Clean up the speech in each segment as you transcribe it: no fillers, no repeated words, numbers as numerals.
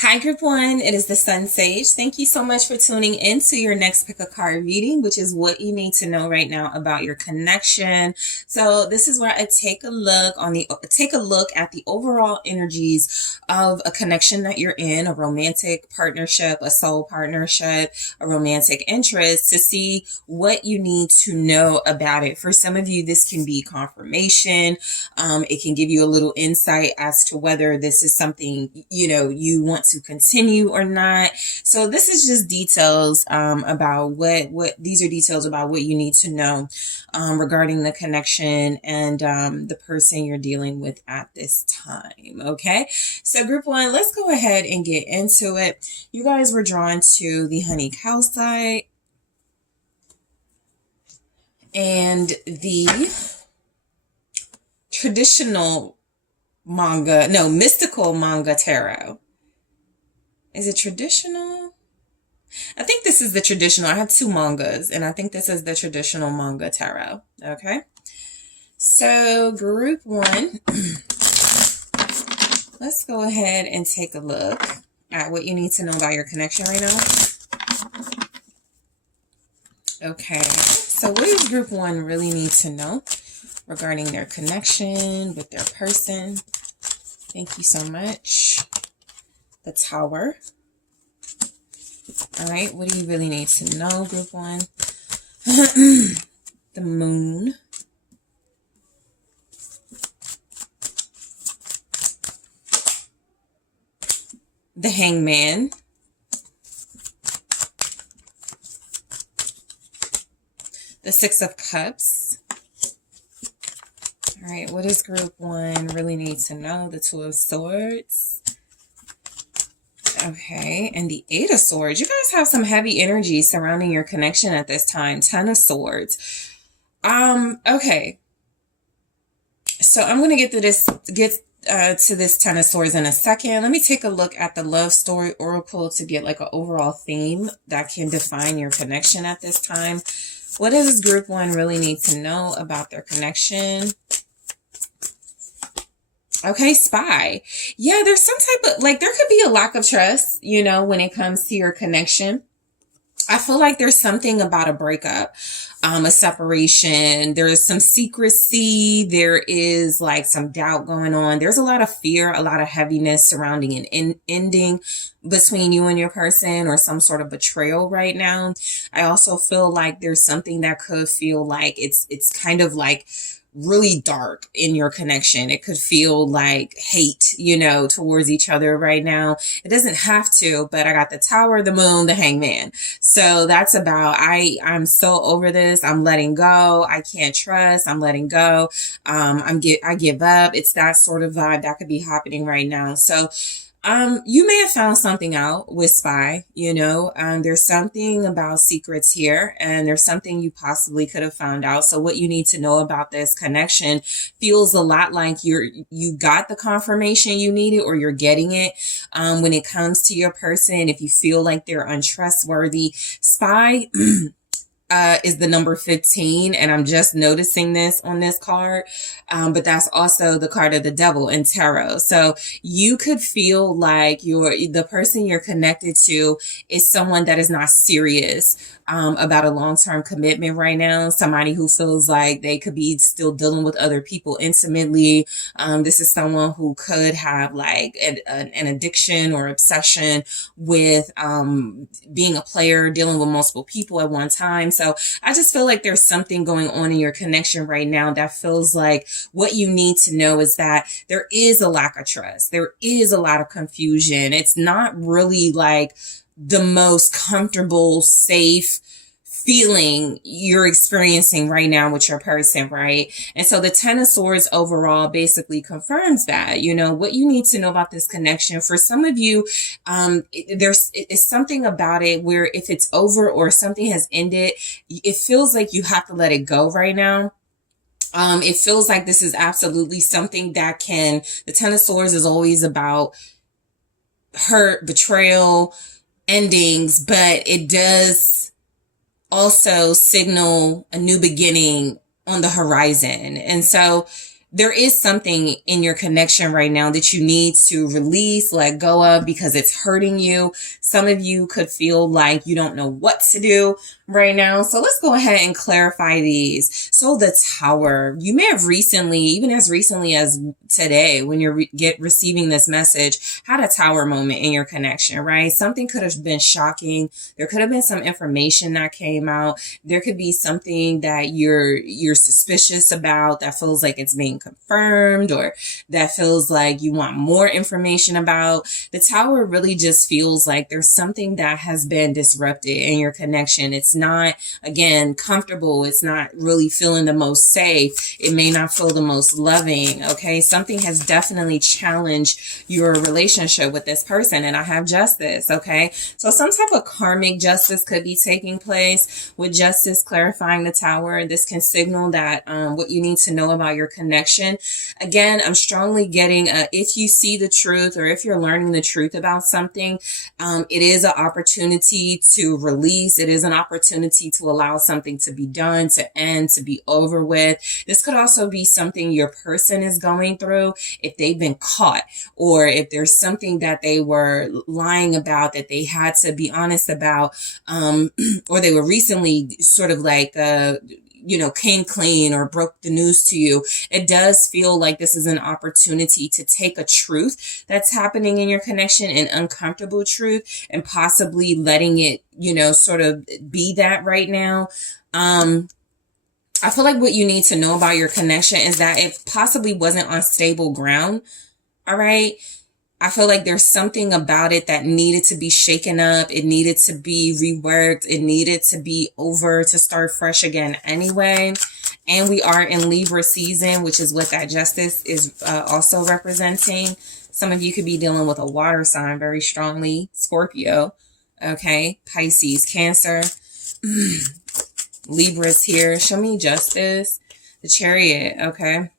Hi, Group One. It is the SunSage. Thank you so much for tuning in to your next pick a card reading, which is what you need to know right now about your connection. So this is where I take a look at the overall energies of a connection that you're in, a romantic partnership, a soul partnership, a romantic interest, to see what you need to know about it. For some of you, this can be confirmation. It can give you a little insight as to whether this is something you want to continue or not. So this is just details about what these are details about what you need to know regarding the connection and the person you're dealing with at this time. Okay, so Group One, let's go ahead and get into it. You guys were drawn to the honey calcite and the mystical manga tarot. Is it traditional? I think this is the traditional. I have two mangas, and I think this is the traditional manga tarot. Okay. So, Group One, let's go ahead and take a look at what you need to know about your connection right now. Okay. So, what does Group One really need to know regarding their connection with their person? Thank you so much. The Tower. All right, what do you really need to know, Group One? The Moon. The Hangman. The Six of Cups. All right, what does Group One really need to know? The Two of Swords. Okay, and the Eight of Swords. You guys have some heavy energy surrounding your connection at this time. Ten of Swords. Okay. So I'm going to get to this Ten of Swords in a second. Let me take a look at the Love Story Oracle to get like an overall theme that can define your connection at this time. What does Group One really need to know about their connection? Okay, spy. Yeah, there's some type of, there could be a lack of trust, when it comes to your connection. I feel like there's something about a breakup, a separation. There is some secrecy. There is some doubt going on. There's a lot of fear, a lot of heaviness surrounding an ending between you and your person, or some sort of betrayal right now. I also feel like there's something that could feel like it's kind of really dark in your connection. It could feel like hate, towards each other right now. It doesn't have to, but I got the Tower, the Moon, the Hangman. So that's about, I'm so over this. I'm letting go. I can't trust. I'm letting go. I give up. It's that sort of vibe that could be happening right now. So you may have found something out with spy, there's something about secrets here, and there's something you possibly could have found out. So what you need to know about this connection feels a lot like you got the confirmation you needed, or you're getting it. When it comes to your person, if you feel like they're untrustworthy, spy is the number 15, and I'm just noticing this on this card, but that's also the card of the Devil in tarot. So you could feel like the person you're connected to is someone that is not serious about a long-term commitment right now. Somebody who feels like they could be still dealing with other people intimately. This is someone who could have an addiction or obsession with being a player, dealing with multiple people at one time. So I just feel like there's something going on in your connection right now that feels like what you need to know is that there is a lack of trust. There is a lot of confusion. It's not really the most comfortable, safe feeling you're experiencing right now with your person, right? And so the Ten of Swords overall basically confirms that, what you need to know about this connection. For some of you, it's something about it where if it's over or something has ended, it feels like you have to let it go right now. It feels like this is absolutely something that the Ten of Swords is always about hurt, betrayal, endings, but it does also signal a new beginning on the horizon. And so there is something in your connection right now that you need to release, let go of, because it's hurting you. Some of you could feel like you don't know what to do right now. So let's go ahead and clarify these. So the Tower, you may have recently, even as recently as today, when you're receiving this message, had a Tower moment in your connection, right? Something could have been shocking. There could have been some information that came out. There could be something that you're suspicious about that feels like it's being confirmed, or that feels like you want more information about. The Tower really just feels like there's something that has been disrupted in your connection. It's not, again, comfortable. It's not really feeling the most safe. It may not feel the most loving. Okay. Something has definitely challenged your relationship with this person. And I have Justice. Okay. So some type of karmic justice could be taking place. With Justice clarifying the Tower, this can signal that what you need to know about your connection. Again, I'm strongly getting if you see the truth, or if you're learning the truth about something, it is an opportunity to release. It is an opportunity to allow something to be done, to end, to be over with. This could also be something your person is going through, if they've been caught, or if there's something that they were lying about that they had to be honest about, or they were recently sort of like, came clean or broke the news to you. It does feel like this is an opportunity to take a truth that's happening in your connection, an uncomfortable truth, and possibly letting it, sort of be that right now. I feel like what you need to know about your connection is that it possibly wasn't on stable ground. All right. I feel like there's something about it that needed to be shaken up. It needed to be reworked. It needed to be over to start fresh again anyway. And we are in Libra season, which is what that Justice is also representing. Some of you could be dealing with a water sign very strongly. Scorpio. Okay. Pisces, Cancer. Libra's here. Show me Justice. The Chariot. Okay.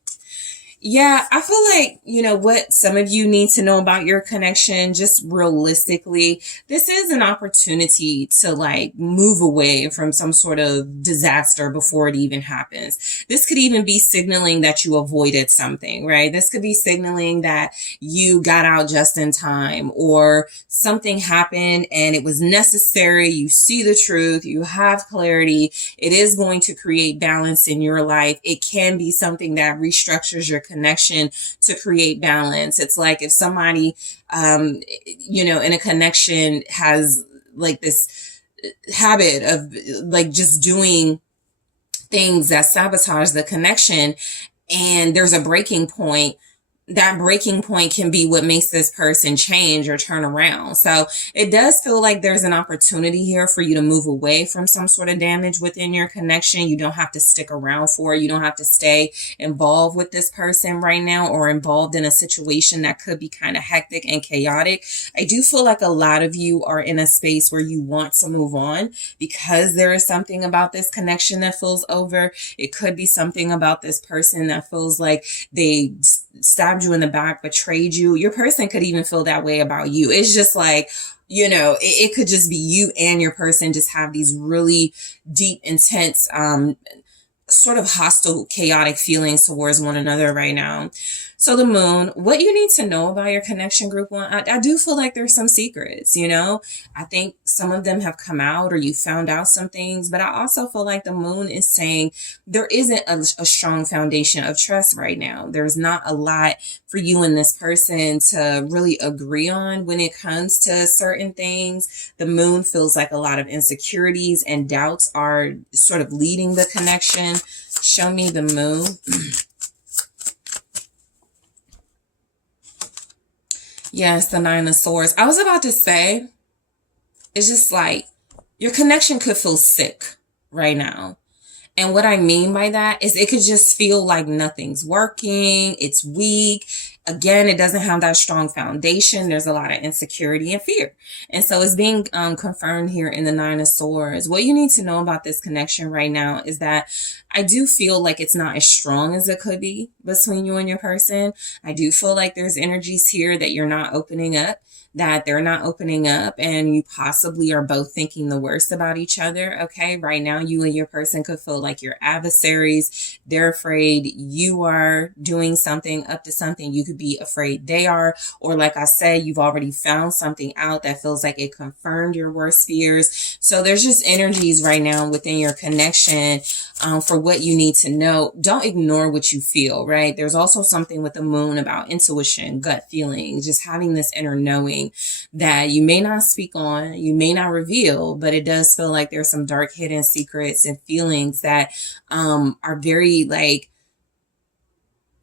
Yeah, I feel like, what some of you need to know about your connection, just realistically, this is an opportunity to move away from some sort of disaster before it even happens. This could even be signaling that you avoided something, right? This could be signaling that you got out just in time, or something happened and it was necessary. You see the truth, you have clarity. It is going to create balance in your life. It can be something that restructures your connection to create balance. It's like if somebody, in a connection has this habit of just doing things that sabotage the connection, and there's a breaking point. That breaking point can be what makes this person change or turn around. So it does feel like there's an opportunity here for you to move away from some sort of damage within your connection. You don't have to stick around for it. You don't have to stay involved with this person right now, or involved in a situation that could be kind of hectic and chaotic. I do feel like a lot of you are in a space where you want to move on because there is something about this connection that feels over. It could be something about this person that feels like they stabbed you in the back, betrayed you. Your person could even feel that way about you. It's just it could just be you and your person just have these really deep, intense, sort of hostile, chaotic feelings towards one another right now. So the Moon, what you need to know about your connection, group one, I do feel like there's some secrets, I think some of them have come out, or you found out some things, but I also feel like the Moon is saying there isn't a strong foundation of trust right now. There's not a lot for you and this person to really agree on when it comes to certain things. The Moon feels like a lot of insecurities and doubts are sort of leading the connection. Show me the Moon. Yes, the Nine of Swords. I was about to say, it's just your connection could feel sick right now. And what I mean by that is it could just feel like nothing's working. It's weak. Again, it doesn't have that strong foundation. There's a lot of insecurity and fear. And so it's being confirmed here in the Nine of Swords. What you need to know about this connection right now is that I do feel like it's not as strong as it could be between you and your person. I do feel like there's energies here that you're not opening up, that they're not opening up, and you possibly are both thinking the worst about each other. Okay. Right now, you and your person could feel like you're adversaries. They're afraid you are doing something, up to something. You could be afraid they are, or like I said, you've already found something out that feels like it confirmed your worst fears. So there's just energies right now within your connection for what you need to know. Don't ignore what you feel, right? There's also something with the moon about intuition, gut feeling, just having this inner knowing that you may not speak on, you may not reveal, but it does feel like there's some dark hidden secrets and feelings that are very like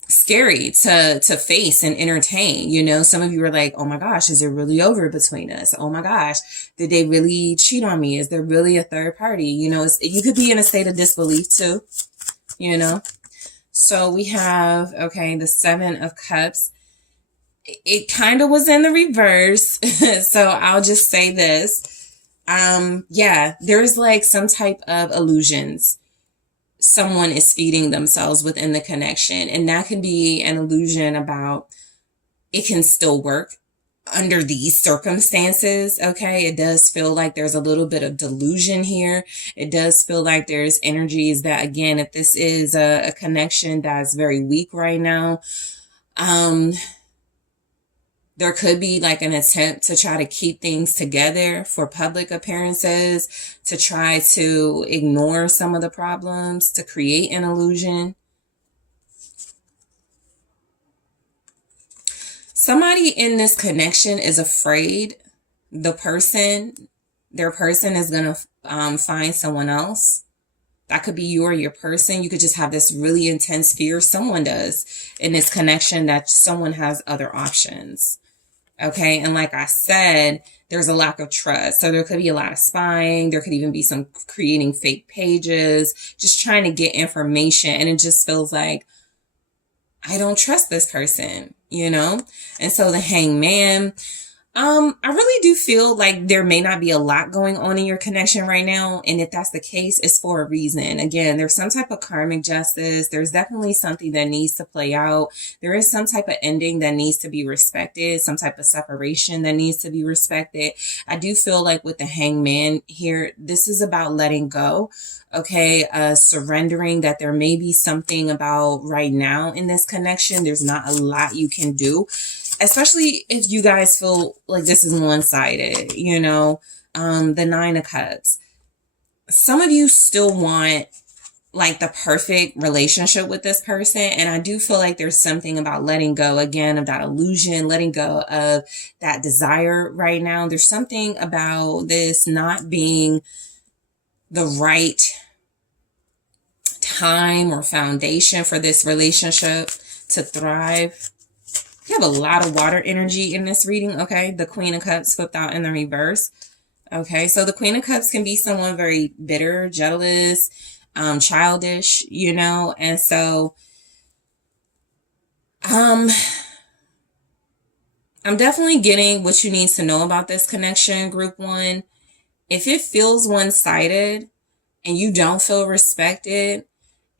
scary to face and entertain. You know, some of you are like, oh my gosh, is it really over between us? Oh my gosh, did they really cheat on me? Is there really a third party? You know, you could be in a state of disbelief too, you know. So we have, okay, the 7 of Cups. It kind of was in the reverse. So I'll just say this. Yeah, there's like some type of illusions someone is feeding themselves within the connection. And that can be an illusion about it can still work under these circumstances. Okay. It does feel like there's a little bit of delusion here. It does feel like there's energies that, again, if this is a connection that's very weak right now, there could be like an attempt to try to keep things together for public appearances, to try to ignore some of the problems, to create an illusion. Somebody in this connection is afraid their person is going to find someone else. That could be you or your person. You could just have this really intense fear. Someone does in this connection that someone has other options. Okay. And like I said, there's a lack of trust. So there could be a lot of spying. There could even be some creating fake pages, just trying to get information. And it just feels like, I don't trust this person, you know? And so the Hangman, I really do feel like there may not be a lot going on in your connection right now. And if that's the case, it's for a reason. Again, there's some type of karmic justice. There's definitely something that needs to play out. There is some type of ending that needs to be respected, some type of separation that needs to be respected. I do feel like with the Hangman here, this is about letting go. Okay, surrendering that there may be something about right now in this connection. There's not a lot you can do, especially if you guys feel like this is one-sided, you know. The 9 of Cups. Some of you still want like the perfect relationship with this person. And I do feel like there's something about letting go again of that illusion, letting go of that desire right now. There's something about this not being the right time or foundation for this relationship to thrive. You have a lot of water energy in this reading, okay? The Queen of Cups flipped out in the reverse. Okay, so the Queen of Cups can be someone very bitter, jealous, childish, you know? And so, I'm definitely getting what you need to know about this connection, Group 1. If it feels one-sided and you don't feel respected,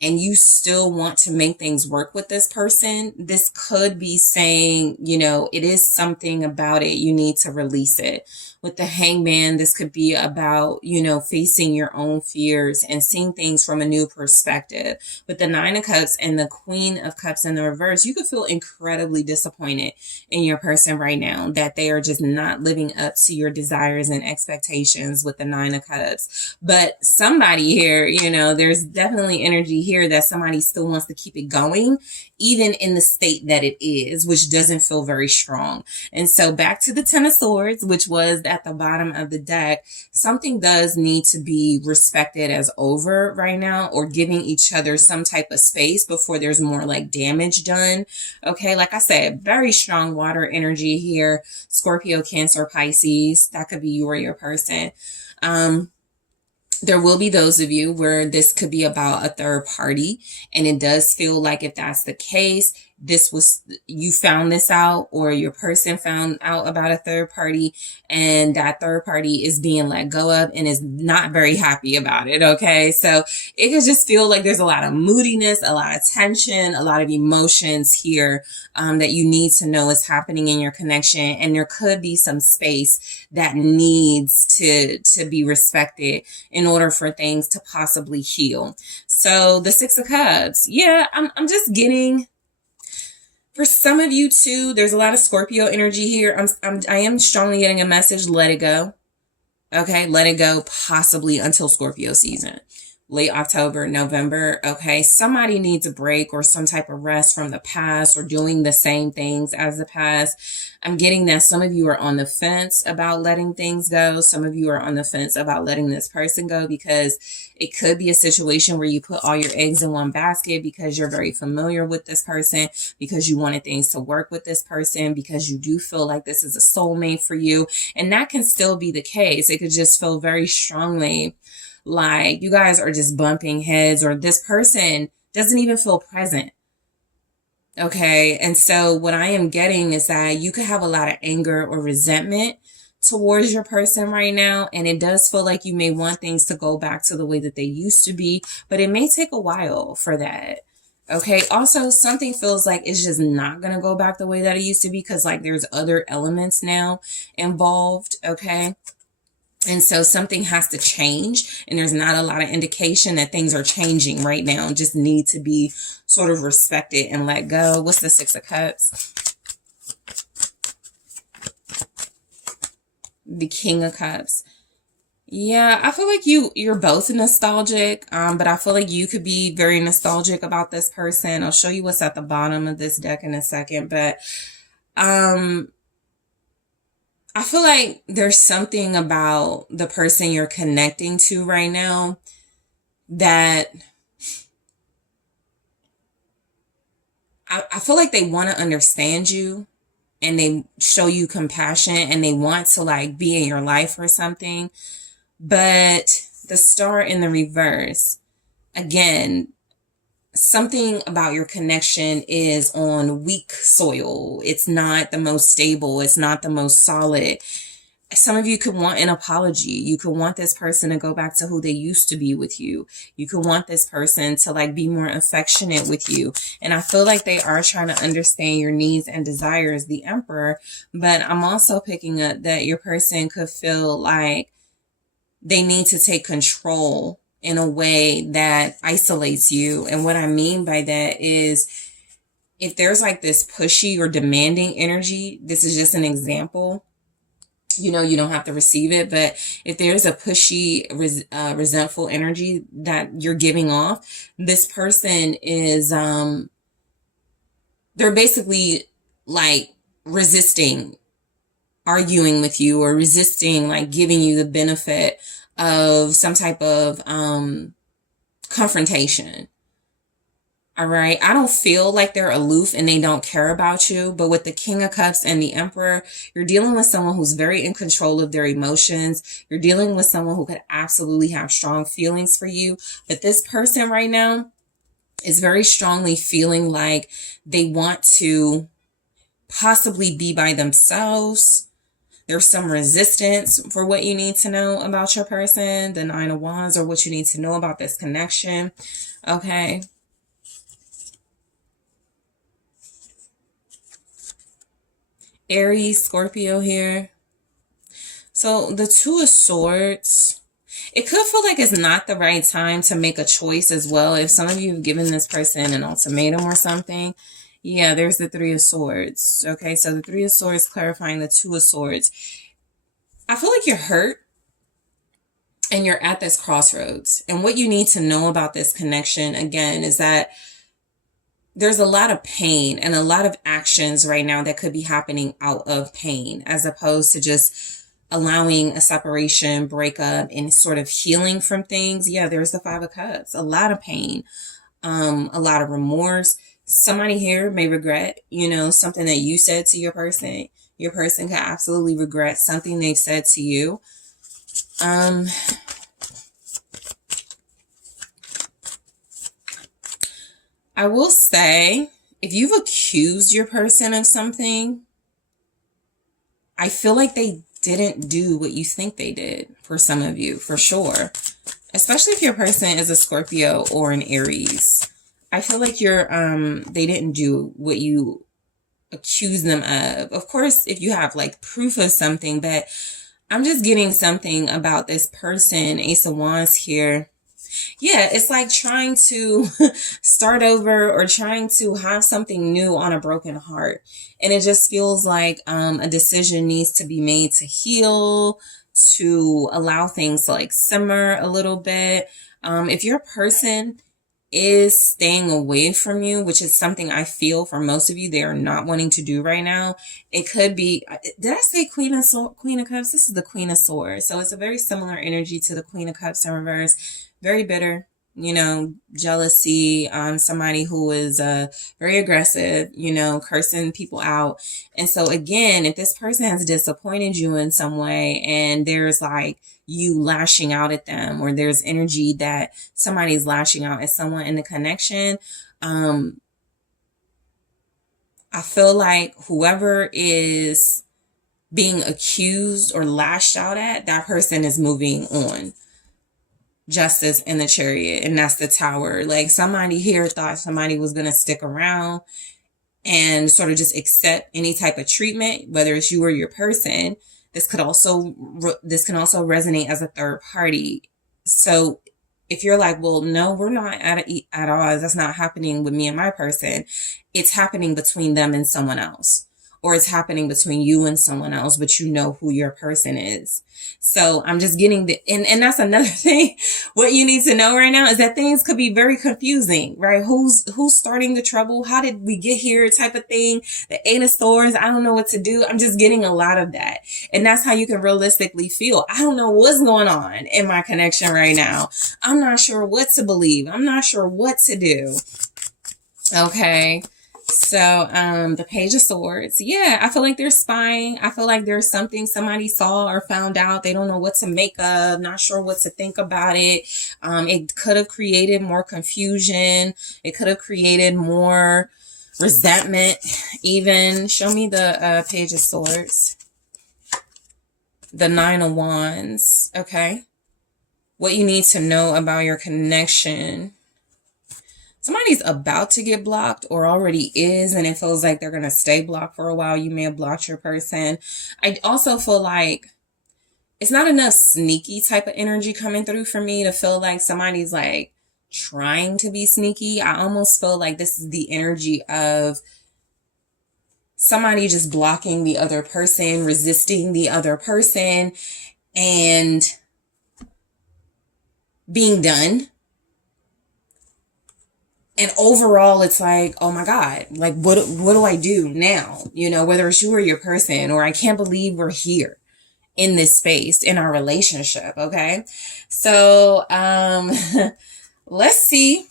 and you still want to make things work with this person, this could be saying, you know, it is something about it. You need to release it. With the Hangman, this could be about, you know, facing your own fears and seeing things from a new perspective. With the 9 of Cups and the Queen of Cups in the reverse, you could feel incredibly disappointed in your person right now, that they are just not living up to your desires and expectations with the 9 of Cups. But somebody here, you know, there's definitely energy here that somebody still wants to keep it going, even in the state that it is, which doesn't feel very strong. And so back to the 10 of Swords, which was at the bottom of the deck, something does need to be respected as over right now, or giving each other some type of space before there's more like damage done. Okay, like I said, very strong water energy here. Scorpio, Cancer, Pisces, that could be you or your person. There will be those of you where this could be about a third party. And it does feel like if that's the case, you found this out, or your person found out about a third party, and that third party is being let go of and is not very happy about it. Okay. So it could just feel like there's a lot of moodiness, a lot of tension, a lot of emotions here that you need to know is happening in your connection. And there could be some space that needs to be respected in order for things to possibly heal. So the Six of Cups, yeah, I'm just getting, for some of you too, there's a lot of Scorpio energy here. I am strongly getting a message, let it go. Okay, let it go, possibly until Scorpio season. Late October, November, okay? Somebody needs a break or some type of rest from the past or doing the same things as the past. I'm getting that some of you are on the fence about letting things go. Some of you are on the fence about letting this person go because it could be a situation where you put all your eggs in one basket because you're very familiar with this person, because you wanted things to work with this person, because you do feel like this is a soulmate for you. And that can still be the case. It could just feel very strongly like you guys are just bumping heads, or this person doesn't even feel present. Okay. And so what I am getting is that you could have a lot of anger or resentment towards your person right now. And it does feel like you may want things to go back to the way that they used to be, but it may take a while for that. Okay. Also, something feels like it's just not going to go back the way that it used to be because like there's other elements now involved. Okay. And so something has to change, and there's not a lot of indication that things are changing right now. Just need to be sort of respected and let go. What's the Six of Cups? The King of Cups. Yeah, I feel like you're both nostalgic, but I feel like you could be very nostalgic about this person. I'll show you what's at the bottom of this deck in a second, but I feel like there's something about the person you're connecting to right now that I feel like they want to understand you and they show you compassion and they want to like be in your life or something. But the Star in the reverse, again, something about your connection is on weak soil. It's not the most stable. It's not the most solid. Some of you could want an apology. You could want this person to go back to who they used to be with you. You could want this person to like be more affectionate with you. And I feel like they are trying to understand your needs and desires, the Emperor. But I'm also picking up that your person could feel like they need to take control in a way that isolates you. And what I mean by that is if there's like this pushy or demanding energy, this is just an example, you know, you don't have to receive it. But if there's a pushy, resentful energy that you're giving off, this person is, they're basically like resisting arguing with you or resisting like giving you the benefit of some type of confrontation. All right. I don't feel like they're aloof and they don't care about you. But with the King of Cups and the Emperor, you're dealing with someone who's very in control of their emotions. You're dealing with someone who could absolutely have strong feelings for you. But this person right now is very strongly feeling like they want to possibly be by themselves. There's some resistance for what you need to know about your person, the Nine of Wands, or what you need to know about this connection. Okay. Aries, Scorpio here. So the Two of Swords, it could feel like it's not the right time to make a choice as well. If some of you have given this person an ultimatum or something. Yeah, there's the Three of Swords. Okay, so the Three of Swords clarifying the Two of Swords. I feel like you're hurt and you're at this crossroads. And what you need to know about this connection, again, is that there's a lot of pain and a lot of actions right now that could be happening out of pain, as opposed to just allowing a separation, breakup, and sort of healing from things. Yeah, there's the Five of Cups. A lot of pain, a lot of remorse. Somebody here may regret, you know, something that you said to your person. Your person could absolutely regret something they've said to you. I will say if you've accused your person of something, I feel like they didn't do what you think they did for some of you, for sure. Especially if your person is a Scorpio or an Aries. I feel like they didn't do what you accuse them of. Of course, if you have like proof of something, but I'm just getting something about this person, Ace of Wands here. Yeah, it's like trying to start over or trying to have something new on a broken heart. And it just feels like a decision needs to be made to heal, to allow things to like simmer a little bit. If your person is staying away from you, which is something I feel for most of you, they are not wanting to do right now. It could be, did I say Queen of Cups? This is the Queen of Swords. So it's a very similar energy to the Queen of Cups in reverse. Very bitter, jealousy, somebody who is very aggressive, cursing people out. And so again, if this person has disappointed you in some way and there's like you lashing out at them, or there's energy that somebody's lashing out at someone in the connection, I feel like whoever is being accused or lashed out at, that person is moving on. Justice in the Chariot, and that's the Tower. Like somebody here thought somebody was going to stick around and sort of just accept any type of treatment, whether it's you or your person. This can also resonate as a third party. So if you're like, well, no, we're not at odds. That's not happening with me and my person. It's happening between them and someone else. Or it's happening between you and someone else, but you know who your person is. So I'm just getting and that's another thing. What you need to know right now is that things could be very confusing, right? Who's starting the trouble? How did we get here? Type of thing. The Eight of Swords. I don't know what to do. I'm just getting a lot of that. And that's how you can realistically feel. I don't know what's going on in my connection right now. I'm not sure what to believe. I'm not sure what to do. Okay. So, the Page of Swords. Yeah, I feel like they're spying. I feel like there's something somebody saw or found out. They don't know what to make of, not sure what to think about it. It could have created more confusion. It could have created more resentment, even. Show me the Page of Swords. The Nine of Wands. Okay. What you need to know about your connection. Somebody's about to get blocked or already is, and it feels like they're going to stay blocked for a while. You may have blocked your person. I also feel like it's not enough sneaky type of energy coming through for me to feel like somebody's like trying to be sneaky. I almost feel like this is the energy of somebody just blocking the other person, resisting the other person, and being done. And overall, it's like, oh my God, like, what do I do now? Whether it's you or your person, or I can't believe we're here in this space, in our relationship. Okay. So, let's see.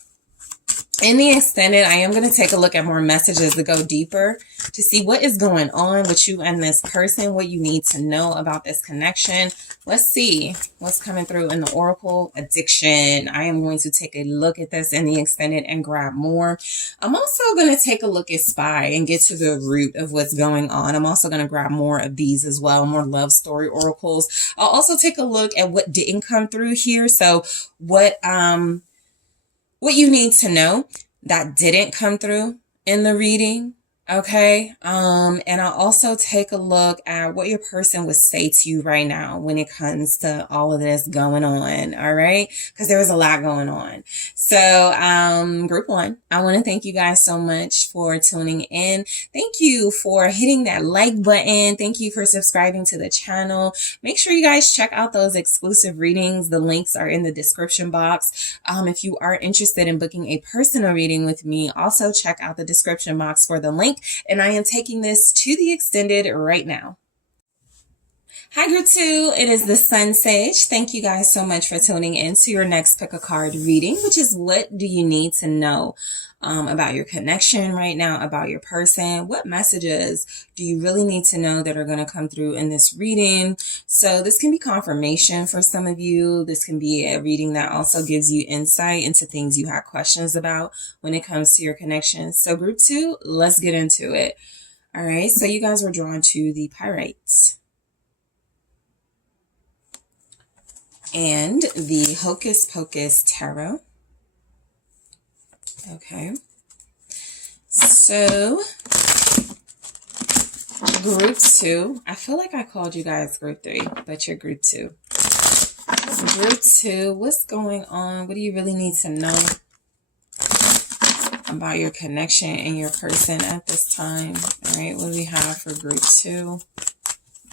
In the extended, I am going to take a look at more messages to go deeper to see what is going on with you and this person, what you need to know about this connection. Let's see what's coming through in the Oracle. Addiction. I am going to take a look at this in the extended and grab more. I'm also going to take a look at Spy and get to the root of what's going on. I'm also going to grab more of these as well, more love story oracles. I'll also take a look at what didn't come through here. So what you need to know that didn't come through in the reading. Okay. And I'll also take a look at what your person would say to you right now when it comes to all of this going on. All right. Cause there was a lot going on. So, group one, I want to thank you guys so much for tuning in. Thank you for hitting that like button. Thank you for subscribing to the channel. Make sure you guys check out those exclusive readings. The links are in the description box. If you are interested in booking a personal reading with me, also check out the description box for the link. And I am taking this to the extended right now. Hi, Group 2. It is the Sun Sage. Thank you guys so much for tuning in to your next pick a card reading, which is what do you need to know about your connection right now, about your person? What messages do you really need to know that are going to come through in this reading? So this can be confirmation for some of you. This can be a reading that also gives you insight into things you had questions about when it comes to your connection. So Group 2, let's get into it. All right. So you guys were drawn to the Pirates and the Hocus Pocus Tarot. Okay. So, Group 2. I feel like I called you guys Group 3, but you're Group 2. Group 2, what's going on? What do you really need to know about your connection and your person at this time? All right, what do we have for Group 2?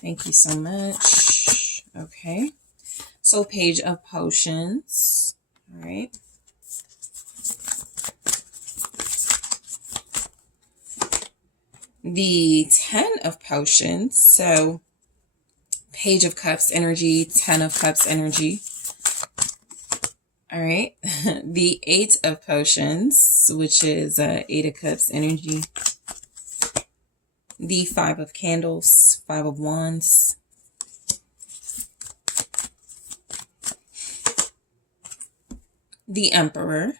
Thank you so much. Okay. So, Page of Potions. All right. The 10 of Potions. So, Page of Cups energy, 10 of Cups energy. All right. The 8 of Potions, which is 8 of Cups energy. The 5 of Candles, 5 of Wands. The Emperor.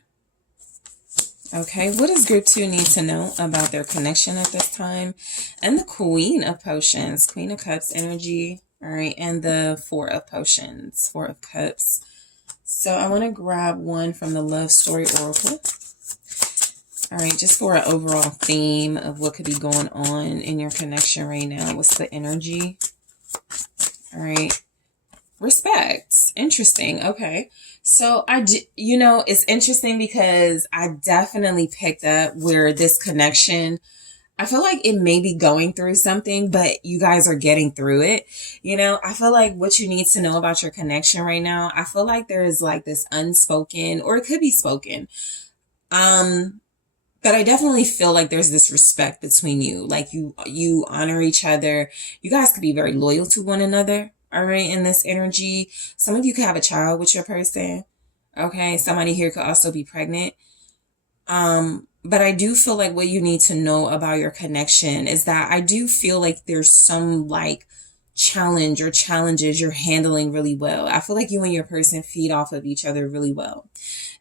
Okay, what does Group 2 need to know about their connection at this time? And the Queen of Potions, Queen of Cups energy. All right, and the 4 of Potions, 4 of Cups. So I want to grab one from the Love Story Oracle. All right, just for an overall theme of what could be going on in your connection right now. What's the energy? All right. Respect. Interesting. Okay. So it's interesting because I definitely picked up where this connection, I feel like it may be going through something, but you guys are getting through it. I feel like what you need to know about your connection right now, I feel like there is like this unspoken, or it could be spoken. But I definitely feel like there's this respect between you. Like you honor each other. You guys could be very loyal to one another. All right. In this energy, some of you could have a child with your person. Okay. Somebody here could also be pregnant. But I do feel like what you need to know about your connection is that I do feel like there's some like challenge or challenges you're handling really well. I feel like you and your person feed off of each other really well.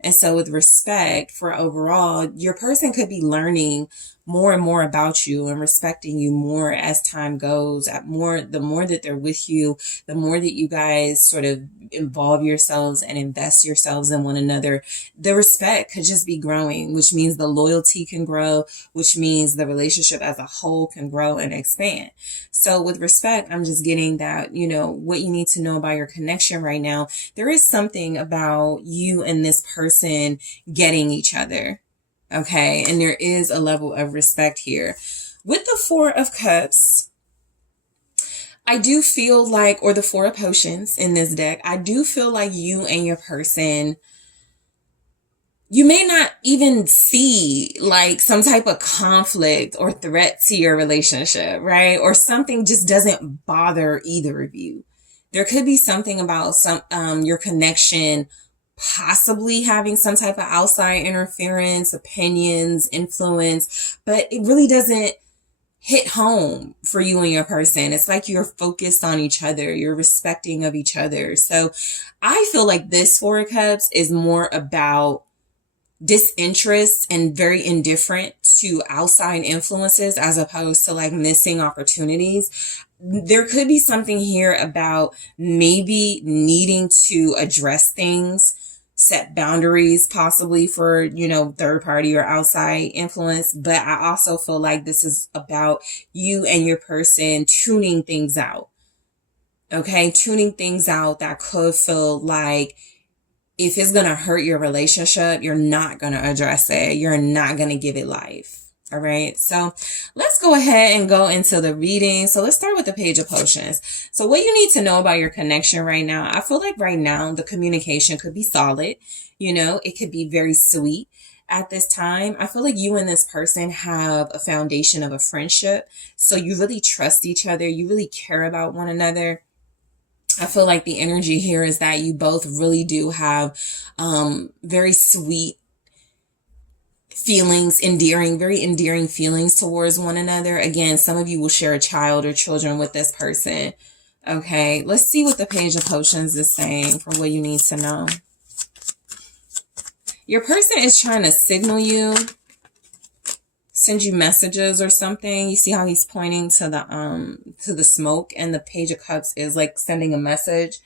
And so with respect for overall, your person could be learning more and more about you and respecting you more as time goes. The more that they're with you, the more that you guys sort of involve yourselves and invest yourselves in one another, the respect could just be growing, which means the loyalty can grow, which means the relationship as a whole can grow and expand. So with respect, I'm just getting that, what you need to know about your connection right now. There is something about you and this person getting each other. Okay. And there is a level of respect here. With the 4 of Cups, I do feel like, or the 4 of Potions in this deck, I do feel like you and your person, you may not even see like some type of conflict or threat to your relationship, right? Or something just doesn't bother either of you. There could be something about your connection possibly having some type of outside interference, opinions, influence, but it really doesn't hit home for you and your person. It's like you're focused on each other. You're respecting of each other. So I feel like this 4 of Cups is more about disinterest and very indifferent to outside influences as opposed to like missing opportunities. There could be something here about maybe needing to address things, set boundaries possibly for, third party or outside influence. But I also feel like this is about you and your person tuning things out. Okay. Tuning things out that could feel like if it's going to hurt your relationship, you're not going to address it. You're not going to give it life. All right. So let's go ahead and go into the reading. So let's start with the Page of Potions. So what you need to know about your connection right now, I feel like right now the communication could be solid. It could be very sweet at this time. I feel like you and this person have a foundation of a friendship. So you really trust each other. You really care about one another. I feel like the energy here is that you both really do have very sweet feelings, very endearing feelings towards one another. Again, some of you will share a child or children with this person. Okay, let's see what the Page of Potions is saying for what you need to know. Your person is trying to signal you, send you messages or something. You see how he's pointing to the smoke, and the Page of Cups is like sending a message.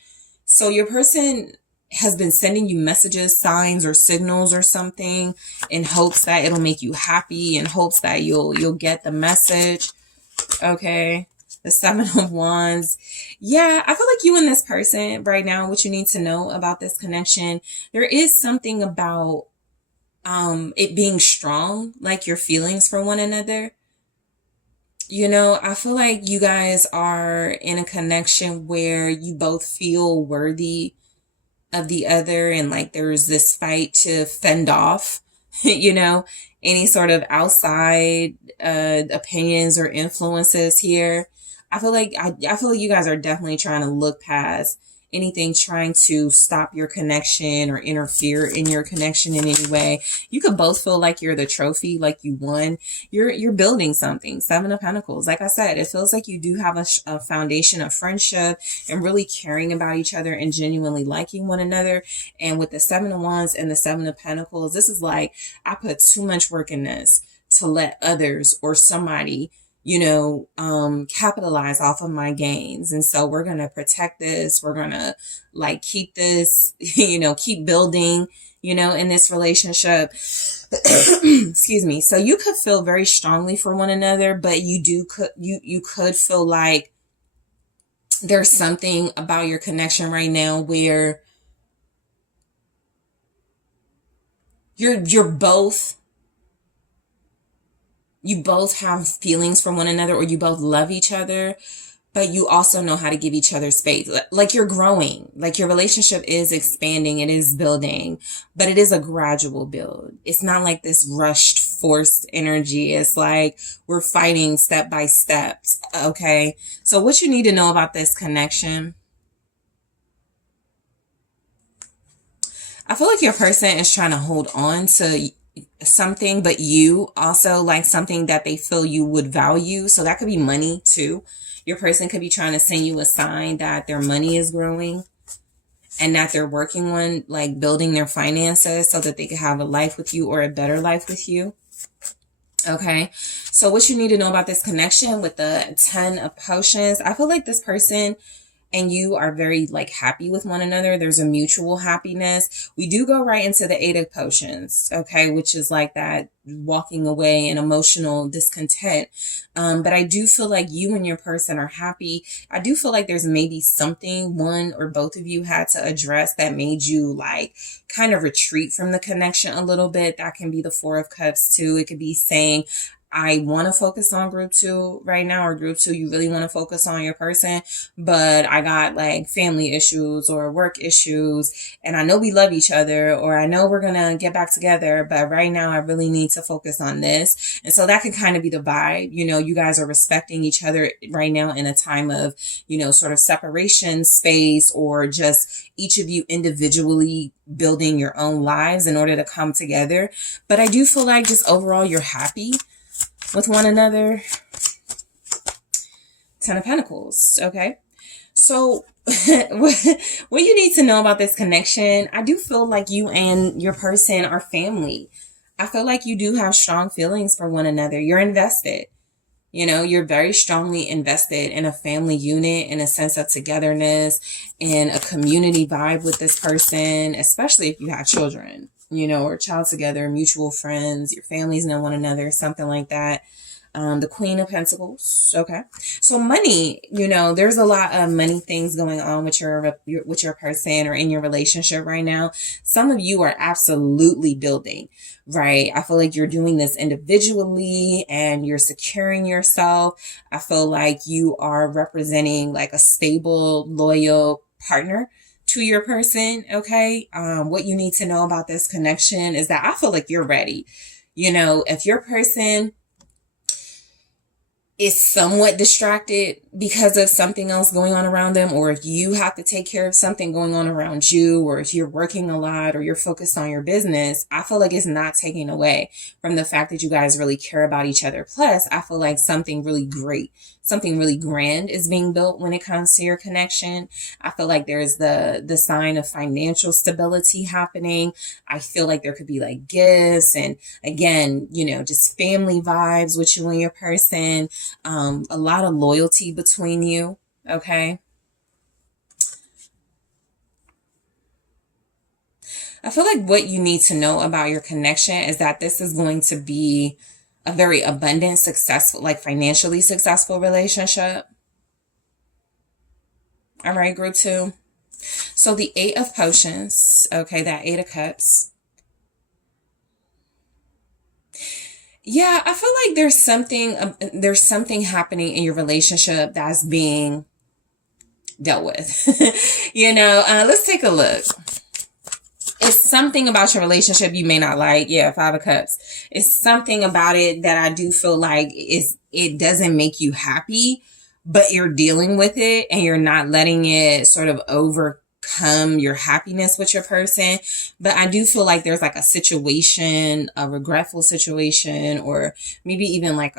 So your person has been sending you messages, signs, or signals or something in hopes that it'll make you happy, in hopes that you'll get the message. Okay. The Seven of Wands. Yeah, I feel like you and this person right now, what you need to know about this connection, there is something about it being strong, like your feelings for one another. You know, I feel like you guys are in a connection where you both feel worthy of the other, and like there's this fight to fend off, you know, any sort of outside opinions or influences here. I feel like you guys are definitely trying to look past anything trying to stop your connection or interfere in your connection in any way. You could both feel like you're the trophy, like you won. You're building something. Seven of Pentacles. Like I said, it feels like you do have a foundation of friendship and really caring about each other and genuinely liking one another. And with the Seven of Wands and the Seven of Pentacles, this is like, I put too much work in this to let others or somebody, you know, capitalize off of my gains. And so we're going to protect this. We're going to like keep this, you know, keep building, you know, in this relationship. Excuse me. So you could feel very strongly for one another, but you could feel like there's something about your connection right now where you both have feelings for one another, or you both love each other, but you also know how to give each other space. Like you're growing, like your relationship is expanding, it is building, but it is a gradual build. It's not like this rushed, forced energy. It's like we're fighting step by step. Okay. So what you need to know about this connection, I feel like your person is trying to hold on to something, but you also like something that they feel you would value. So that could be money too. Your person could be trying to send you a sign that their money is growing and that they're working on like building their finances so that they can have a life with you or a better life with you. Okay. So what you need to know about this connection with the 10 of Potions, I feel like this person and you are very like happy with one another. There's a mutual happiness. We do go right into the 8 of Potions, okay, which is like that walking away and emotional discontent. But I do feel like you and your person are happy. I do feel like there's maybe something one or both of you had to address that made you like kind of retreat from the connection a little bit. That can be the 4 of Cups too. It could be saying, I want to focus on group 2 right now, or group 2, you really want to focus on your person, but I got like family issues or work issues, and I know we love each other, or I know we're going to get back together, but right now I really need to focus on this. And so that can kind of be the vibe. You know, you guys are respecting each other right now in a time of, you know, sort of separation space, or just each of you individually building your own lives in order to come together. But I do feel like just overall you're happy with one another. 10 of Pentacles. Okay. So what you need to know about this connection, I do feel like you and your person are family. I feel like you do have strong feelings for one another. You're invested. You know, you're very strongly invested in a family unit, in a sense of togetherness, and a community vibe with this person, especially if you have children, you know, or child together, mutual friends, your families know one another, something like that. The Queen of Pentacles. Okay. So money, you know, there's a lot of money things going on with your person or in your relationship right now. Some of you are absolutely building, right? I feel like you're doing this individually and you're securing yourself. I feel like you are representing like a stable, loyal partner to your person. Okay. What you need to know about this connection is that I feel like you're ready. You know, if your person is somewhat distracted because of something else going on around them, or if you have to take care of something going on around you, or if you're working a lot or you're focused on your business, I feel like it's not taking away from the fact that you guys really care about each other. Plus, I feel like something really great, something really grand is being built when it comes to your connection. I feel like there's the sign of financial stability happening. I feel like there could be like gifts and, again, you know, just family vibes with you and your person. A lot of loyalty between you. Okay. I feel like what you need to know about your connection is that this is going to be a very abundant, successful, like financially successful relationship. All right, group 2. So the 8 of Potions, okay, that 8 of Cups. Yeah, I feel like there's something happening in your relationship that's being dealt with. Let's take a look. It's something about your relationship you may not like. Yeah, 5 of Cups. It's something about it that I do feel like it doesn't make you happy, but you're dealing with it and you're not letting it sort of overcome your happiness with your person. But I do feel like there's like a situation, a regretful situation, or maybe even like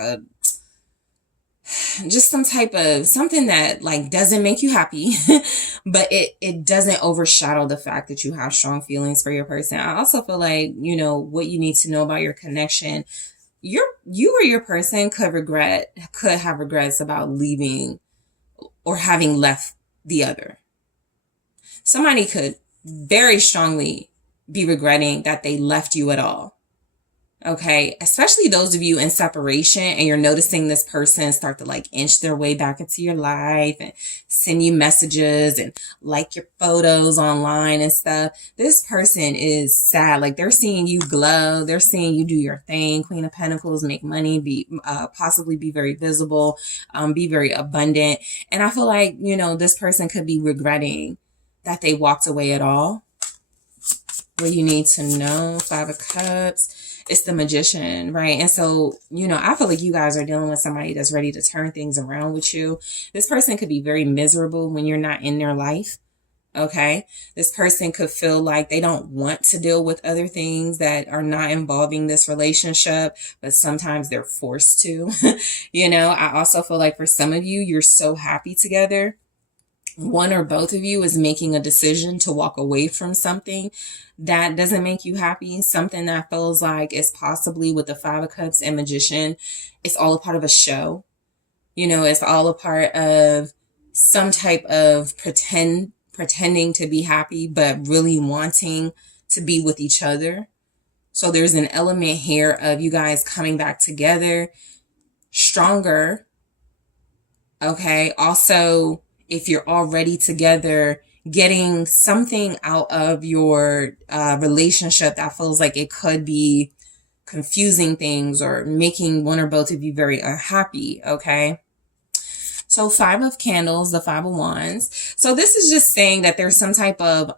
just some type of something that like doesn't make you happy, but it doesn't overshadow the fact that you have strong feelings for your person. I also feel like, what you need to know about your connection, you or your person could have regrets about leaving or having left the other. Somebody could very strongly be regretting that they left you at all. Okay, especially those of you in separation and you're noticing this person start to like inch their way back into your life and send you messages and like your photos online and stuff. This person is sad. Like they're seeing you glow. They're seeing you do your thing. Queen of Pentacles, make money, possibly be very visible, be very abundant. And I feel like, this person could be regretting that they walked away at all. What you need to know, 5 of Cups. It's the Magician, right? And so, I feel like you guys are dealing with somebody that's ready to turn things around with you. This person could be very miserable when you're not in their life. Okay. This person could feel like they don't want to deal with other things that are not involving this relationship, but sometimes they're forced to. I also feel like for some of you, you're so happy together. One or both of you is making a decision to walk away from something that doesn't make you happy, something that feels like it's possibly with the 5 of Cups and Magician, it's all a part of a show. It's all a part of some type of pretending to be happy, but really wanting to be with each other. So there's an element here of you guys coming back together stronger. Okay. Also, if you're already together, getting something out of your relationship that feels like it could be confusing things or making one or both of you very unhappy. Okay. So 5 of Candles, the 5 of Wands. So this is just saying that there's some type of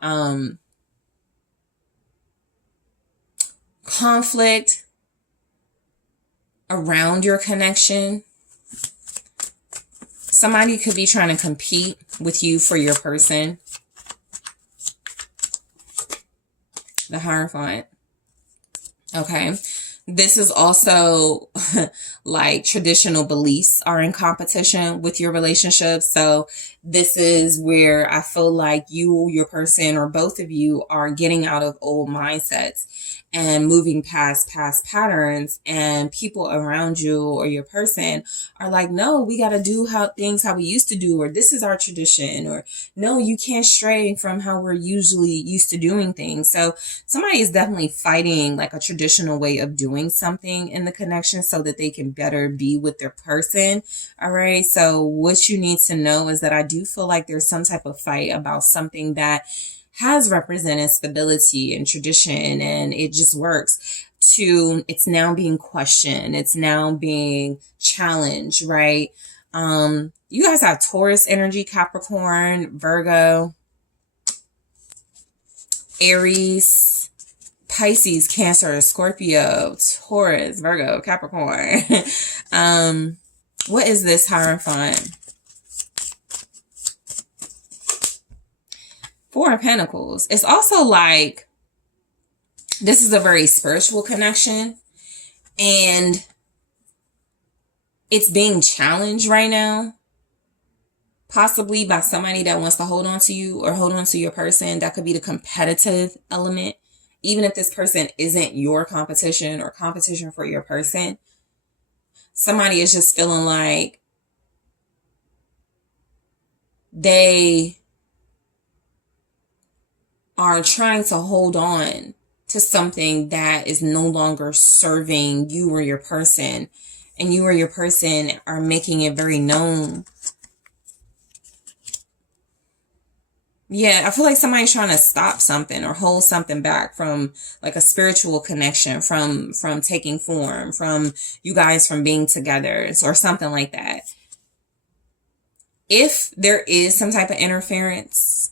conflict around your connection. Somebody could be trying to compete with you for your person. The Hierophant. Okay. This is also like traditional beliefs are in competition with your relationship. So this is where I feel like you, your person, or both of you are getting out of old mindsets and moving past patterns, and people around you or your person are like, no, we got to do how we used to do, or this is our tradition, or no, you can't stray from how we're usually used to doing things. So somebody is definitely fighting like a traditional way of doing something in the connection so that they can better be with their person. All right. So what you need to know is that I do feel like there's some type of fight about something that has represented stability and tradition, and it just works it's now being questioned. It's now being challenged, right? You guys have Taurus energy, Capricorn, Virgo, Aries, Pisces, Cancer, Scorpio, Taurus, Virgo, Capricorn. What is this Hierophant? Four of Pentacles. It's also like this is a very spiritual connection, and it's being challenged right now, possibly by somebody that wants to hold on to you or hold on to your person. That could be the competitive element. Even if this person isn't your competition or competition for your person, somebody is just feeling like they are trying to hold on to something that is no longer serving you or your person. And you or your person are making it very known. Yeah, I feel like somebody's trying to stop something or hold something back from like a spiritual connection, from taking form, from you guys from being together or something like that. If there is some type of interference,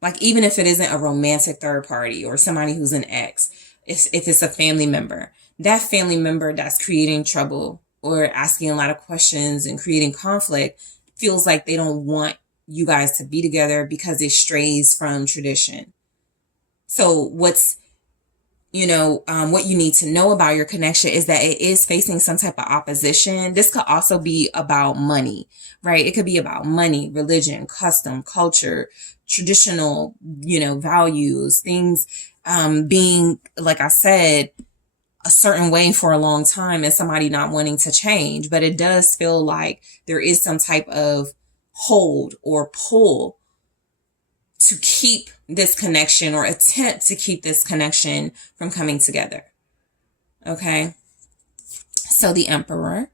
like even if it isn't a romantic third party or somebody who's an ex, if it's a family member, that family member that's creating trouble or asking a lot of questions and creating conflict feels like they don't want you guys to be together because it strays from tradition. So what's, what you need to know about your connection is that it is facing some type of opposition. This could also be about money, right? It could be about money, religion, custom, culture, traditional, values, things being, like I said, a certain way for a long time and somebody not wanting to change. But it does feel like there is some type of hold or pull to keep this connection or attempt to keep this connection from coming together. Okay. So the Emperor.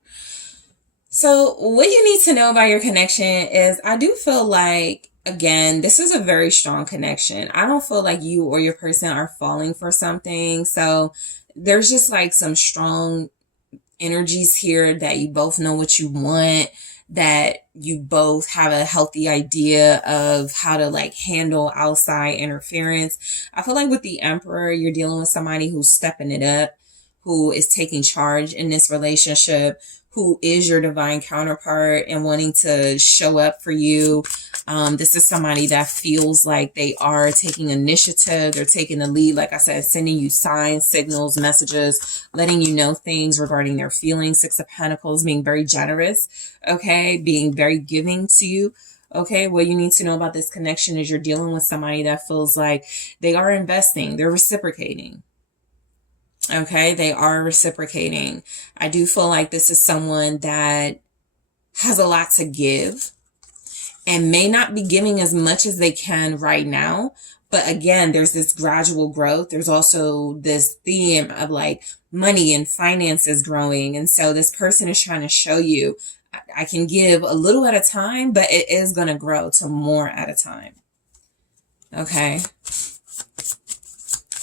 So what you need to know about your connection is I do feel like, again, this is a very strong connection. I don't feel like you or your person are falling for something. So there's just like some strong energies here that you both know what you want, that you both have a healthy idea of how to like handle outside interference. I feel like with the Emperor, you're dealing with somebody who's stepping it up, who is taking charge in this relationship, who is your divine counterpart and wanting to show up for you. This is somebody that feels like they are taking initiative. They're taking the lead. Like I said, sending you signs, signals, messages, letting you know things regarding their feelings. Six of Pentacles, being very generous. Okay. Being very giving to you. Okay. What you need to know about this connection is you're dealing with somebody that feels like they are investing. They're reciprocating. Okay, they are reciprocating. I do feel like this is someone that has a lot to give and may not be giving as much as they can right now. But again, there's this gradual growth. There's also this theme of like money and finances growing. And so this person is trying to show you, I can give a little at a time, but it is going to grow to more at a time. Okay.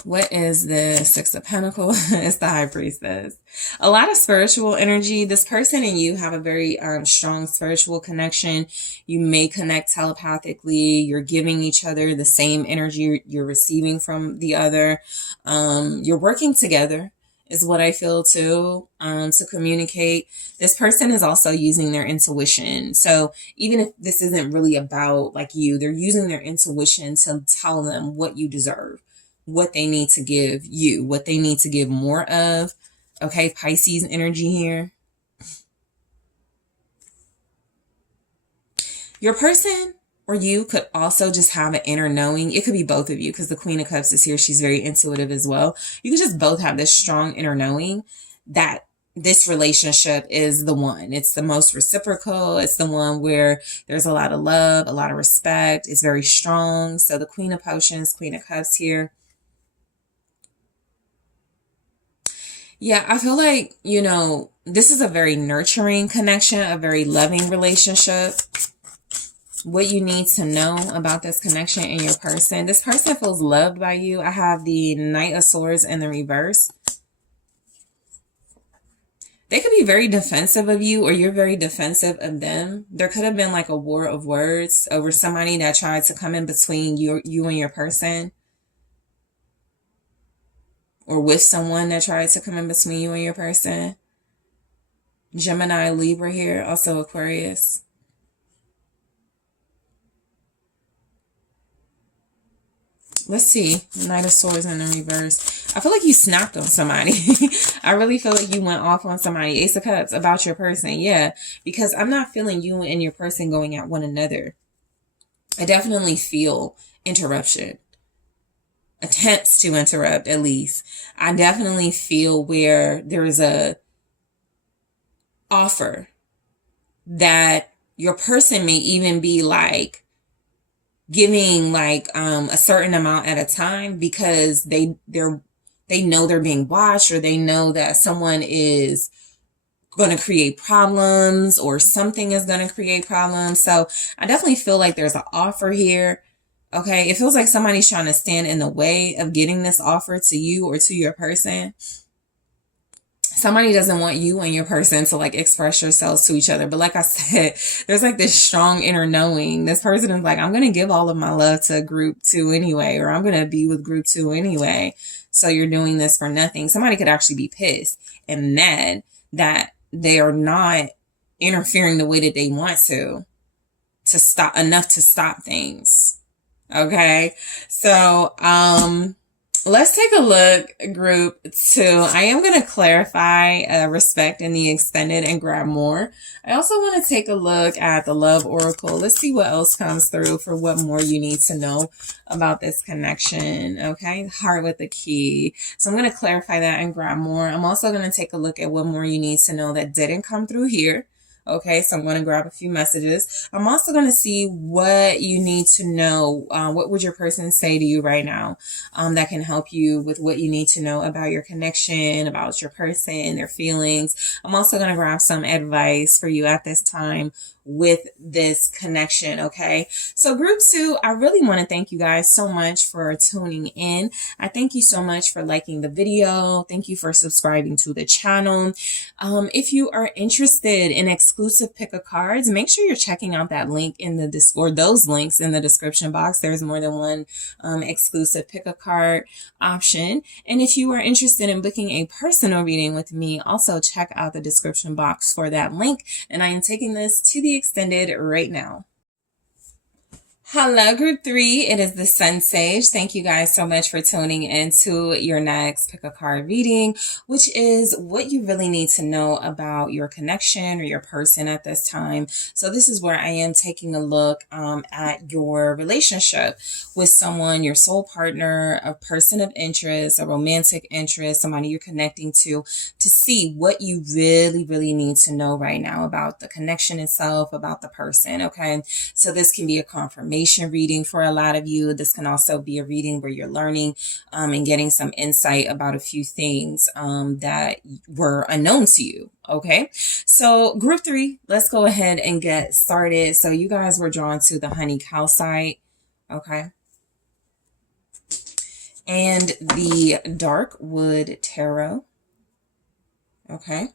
What is the Six of Pentacles? It's the High Priestess. A lot of spiritual energy. This person and you have a very strong spiritual connection. You may connect telepathically. You're giving each other the same energy you're receiving from the other. You're working together is what I feel too, to communicate. This person is also using their intuition. So even if this isn't really about like you, they're using their intuition to tell them what you deserve, what they need to give you, what they need to give more of. Okay, Pisces energy here. Your person or you could also just have an inner knowing. It could be both of you because the Queen of Cups is here. She's very intuitive as well. You could just both have this strong inner knowing that this relationship is the one. It's the most reciprocal. It's the one where there's a lot of love, a lot of respect. It's very strong. So the Queen of Potions, Queen of Cups here. Yeah, I feel like, this is a very nurturing connection, a very loving relationship. What you need to know about this connection in your person. This person feels loved by you. I have the Knight of Swords in the reverse. They could be very defensive of you or you're very defensive of them. There could have been like a war of words over somebody that tried to come in between you and your person. Or with someone that tried to come in between you and your person. Gemini, Libra here, also Aquarius. Let's see. Knight of Swords in the reverse. I feel like you snapped on somebody. I really feel like you went off on somebody. Ace of Cups, about your person. Yeah, because I'm not feeling you and your person going at one another. I definitely feel interruption. Attempts to interrupt, at least. I definitely feel where there's a offer that your person may even be like giving like a certain amount at a time, because they know they're being watched, or they know that someone is going to create problems, or something is going to create problems. So I definitely feel like there's an offer here. Okay, it feels like somebody's trying to stand in the way of getting this offer to you or to your person. Somebody doesn't want you and your person to like express yourselves to each other. But like I said, there's like this strong inner knowing. This person is like, I'm going to give all of my love to group 2 anyway, or I'm going to be with group 2 anyway. So you're doing this for nothing. Somebody could actually be pissed and mad that they are not interfering the way that they want to stop enough to stop things. Okay. So, let's take a look, group 2. I am going to clarify respect in the extended and grab more. I also want to take a look at the love oracle. Let's see what else comes through for what more you need to know about this connection. Okay, heart with the key. So I'm going to clarify that and grab more. I'm also going to take a look at what more you need to know that didn't come through here. Okay, so I'm going to grab a few messages. I'm also going to see what you need to know. What would your person say to you right now that can help you with what you need to know about your connection, about your person, their feelings. I'm also going to grab some advice for you at this time with this connection. Okay, so group 2, I really want to thank you guys so much for tuning in. I thank you so much for liking the video. Thank you for subscribing to the channel. If you are interested in exclusive pick a cards, make sure you're checking out that link in the or those links in the description box. There's more than one exclusive pick a card option. And if you are interested in booking a personal reading with me, also check out the description box for that link. And I am taking this to the extended right now. Hello, group 3. It is the SunSage. Thank you guys so much for tuning into your next pick a card reading, which is what you really need to know about your connection or your person at this time. So this is where I am taking a look at your relationship with someone, your soul partner, a person of interest, a romantic interest, somebody you're connecting to see what you really, really need to know right now about the connection itself, about the person. Okay, so this can be a confirmation reading for a lot of you. This can also be a reading where you're learning and getting some insight about a few things that were unknown to you. Okay, so group 3, let's go ahead and get started. So you guys were drawn to the honey calcite. Okay, and the dark wood tarot. Okay,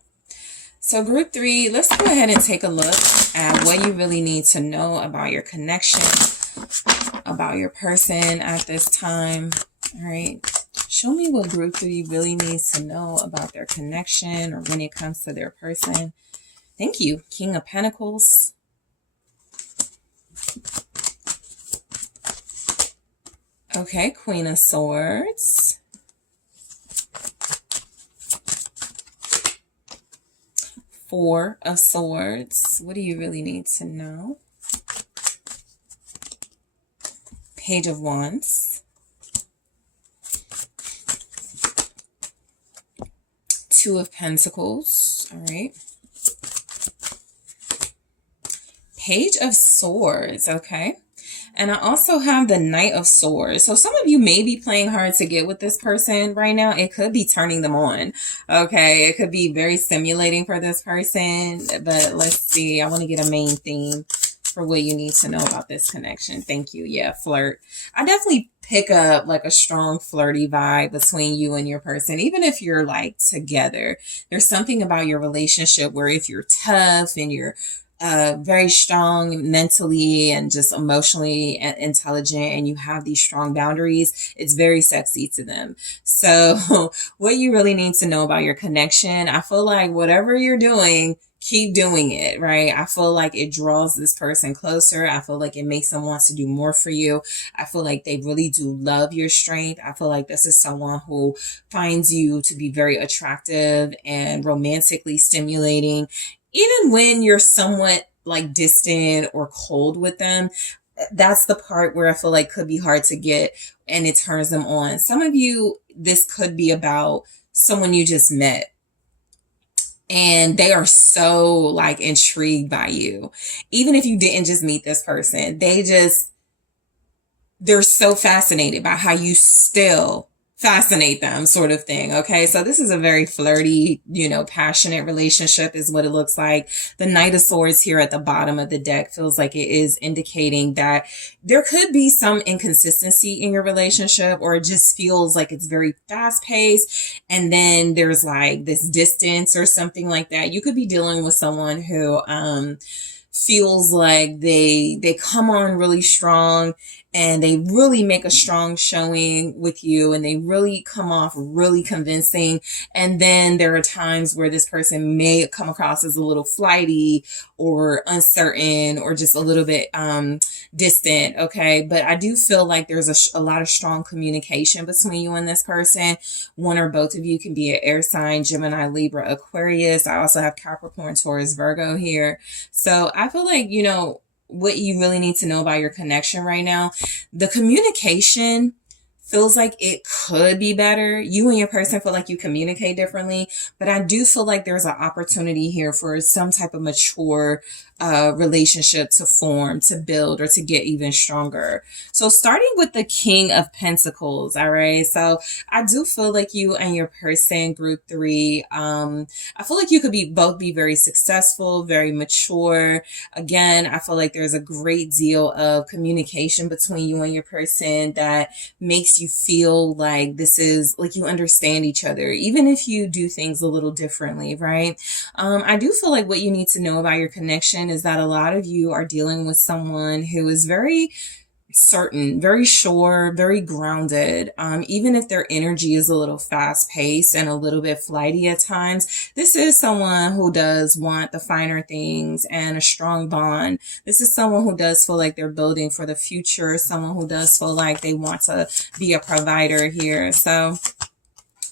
so group 3, let's go ahead and take a look at what you really need to know about your connection, about your person at this time. All right. Show me what group 3 really needs to know about their connection or when it comes to their person. Thank you. King of Pentacles. Okay. Queen of Swords. Four of Swords. What do you really need to know? Page of Wands. Two of Pentacles. All right. Page of Swords. Okay. And I also have the Knight of Swords. So some of you may be playing hard to get with this person right now. It could be turning them on. Okay. It could be very stimulating for this person. But let's see. I want to get a main theme for what you need to know about this connection. Thank you. Yeah, flirt. I definitely pick up like a strong flirty vibe between you and your person. Even if you're like together, there's something about your relationship where if you're tough and you're very strong mentally and just emotionally intelligent, and you have these strong boundaries, it's very sexy to them. So what you really need to know about your connection, I feel like whatever you're doing, keep doing it, right? I feel like it draws this person closer. I feel like it makes them want to do more for you. I feel like they really do love your strength. I feel like this is someone who finds you to be very attractive and romantically stimulating, even when you're somewhat like distant or cold with them. That's the part where I feel like could be hard to get, and it turns them on. Some of you, this could be about someone you just met and they are so like intrigued by you. Even if you didn't just meet this person, they're so fascinated by how you still fascinate them, sort of thing. Okay. So this is a very flirty, passionate relationship is what it looks like. The Knight of Swords here at the bottom of the deck feels like it is indicating that there could be some inconsistency in your relationship, or it just feels like it's very fast paced. And then there's like this distance or something like that. You could be dealing with someone who, feels like they come on really strong and they really make a strong showing with you and they really come off really convincing. And then there are times where this person may come across as a little flighty or uncertain or just a little bit distant. Okay. But I do feel like there's a lot of strong communication between you and this person. One or both of you can be an air sign, Gemini, Libra, Aquarius. I also have Capricorn, Taurus, Virgo here. So I feel like, what you really need to know about your connection right now, the communication feels like it could be better. You and your person feel like you communicate differently, but I do feel like there's an opportunity here for some type of mature relationship to form, to build, or to get even stronger. So starting with the King of Pentacles, all right? So I do feel like you and your person, group 3, I feel like you could both be very successful, very mature. Again, I feel like there's a great deal of communication between you and your person that makes you feel like this is like you understand each other, even if you do things a little differently, right? I do feel like what you need to know about your connection is that a lot of you are dealing with someone who is very certain, very sure, very grounded. Even if their energy is a little fast paced and a little bit flighty at times, this is someone who does want the finer things and a strong bond. This is someone who does feel like they're building for the future, someone who does feel like they want to be a provider here. So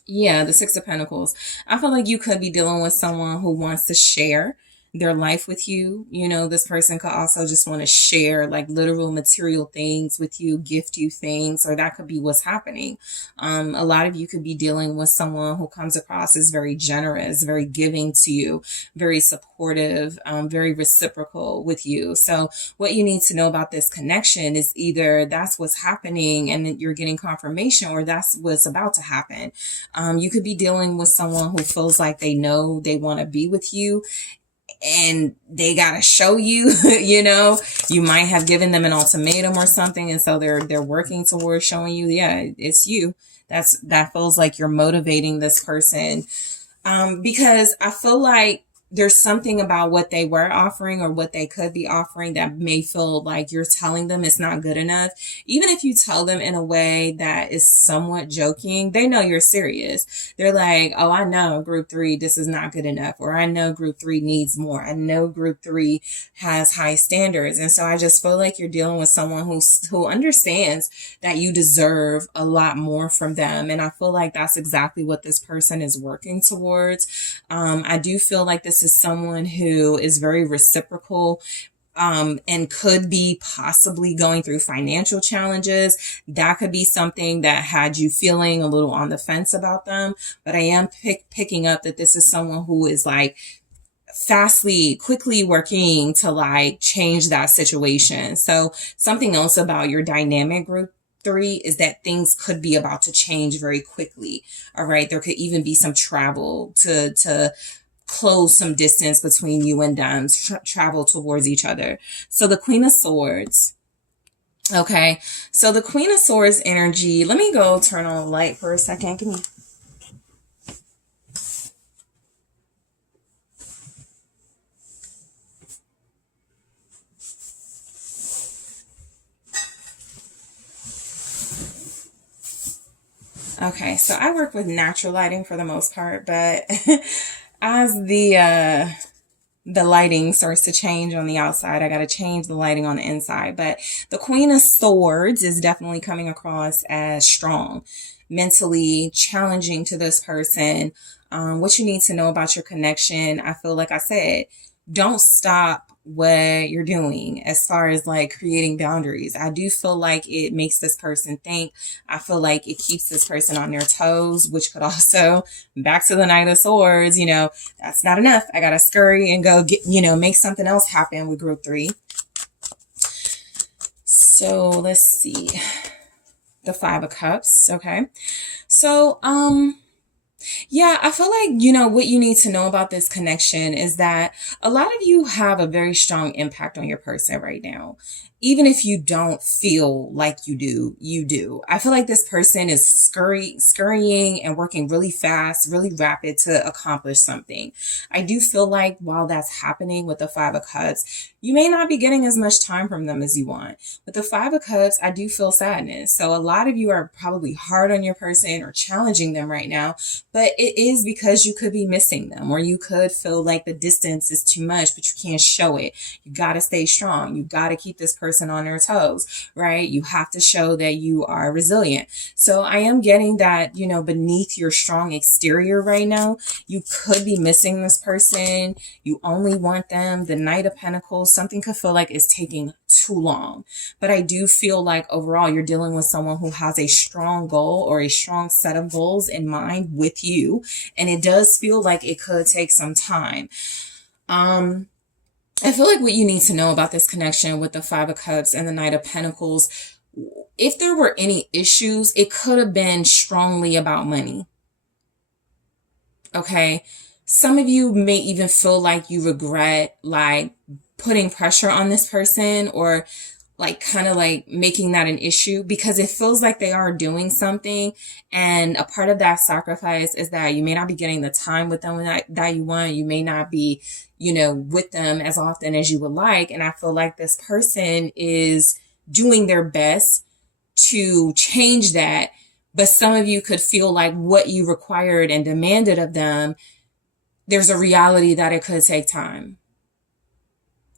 yeah, the Six of Pentacles. I feel like you could be dealing with someone who wants to share their life with you. This person could also just want to share like literal material things with you, gift you things, or that could be what's happening. A lot of you could be dealing with someone who comes across as very generous, very giving to you, very supportive, very reciprocal with you. So what you need to know about this connection is either that's what's happening and you're getting confirmation, or that's what's about to happen. You could be dealing with someone who feels like they know they want to be with you and they got to show you, you might have given them an ultimatum or something. And so they're working towards showing you, yeah, it's you. That feels like you're motivating this person. Because I feel like there's something about what they were offering or what they could be offering that may feel like you're telling them it's not good enough. Even if you tell them in a way that is somewhat joking, they know you're serious. They're like, oh, I know group 3, this is not good enough. Or I know group 3 needs more. I know group 3 has high standards. And so I just feel like you're dealing with someone who understands that you deserve a lot more from them. And I feel like that's exactly what this person is working towards. I do feel like this is someone who is very reciprocal, and could be possibly going through financial challenges. That could be something that had you feeling a little on the fence about them. But I am picking up that this is someone who is like quickly working to like change that situation. So something else about your dynamic group 3 is that things could be about to change very quickly. All right. There could even be some travel to close some distance between you and them, travel towards each other. So the Queen of Swords. Okay. So the Queen of Swords energy, let me go turn on the light for a second. Give me. Okay, so I work with natural lighting for the most part, but as the lighting starts to change on the outside, I got to change the lighting on the inside. But the Queen of Swords is definitely coming across as strong, mentally challenging to this person. What you need to know about your connection, I feel like I said, don't stop what you're doing as far as like creating boundaries. I do feel like it makes this person think. I feel like it keeps this person on their toes, which could also, back to the Knight of Swords, that's not enough. I gotta scurry and go get, make something else happen with group 3. So let's see. The 5 of Cups. Okay. So, yeah, I feel like, what you need to know about this connection is that a lot of you have a very strong impact on your person right now. Even if you don't feel like you do, you do. I feel like this person is scurrying and working really fast, really rapid to accomplish something. I do feel like while that's happening with the 5 of Cups, you may not be getting as much time from them as you want. With the 5 of Cups, I do feel sadness. So a lot of you are probably hard on your person or challenging them right now, but it is because you could be missing them, or you could feel like the distance is too much, but you can't show it. You got to stay strong. You got to keep this person on their toes, right? You have to show that you are resilient. So I am getting that, beneath your strong exterior right now, you could be missing this person. You only want them. The Knight of Pentacles, something could feel like it's taking too long. But I do feel like overall you're dealing with someone who has a strong goal or a strong set of goals in mind with you. And it does feel like it could take some time. I feel like what you need to know about this connection with the 5 of Cups and the Knight of Pentacles, if there were any issues, it could have been strongly about money. Okay. Some of you may even feel like you regret like putting pressure on this person, or like kind of like making that an issue, because it feels like they are doing something. And a part of that sacrifice is that you may not be getting the time with them that you want. You may not be, with them as often as you would like. And I feel like this person is doing their best to change that. But some of you could feel like what you required and demanded of them, there's a reality that it could take time.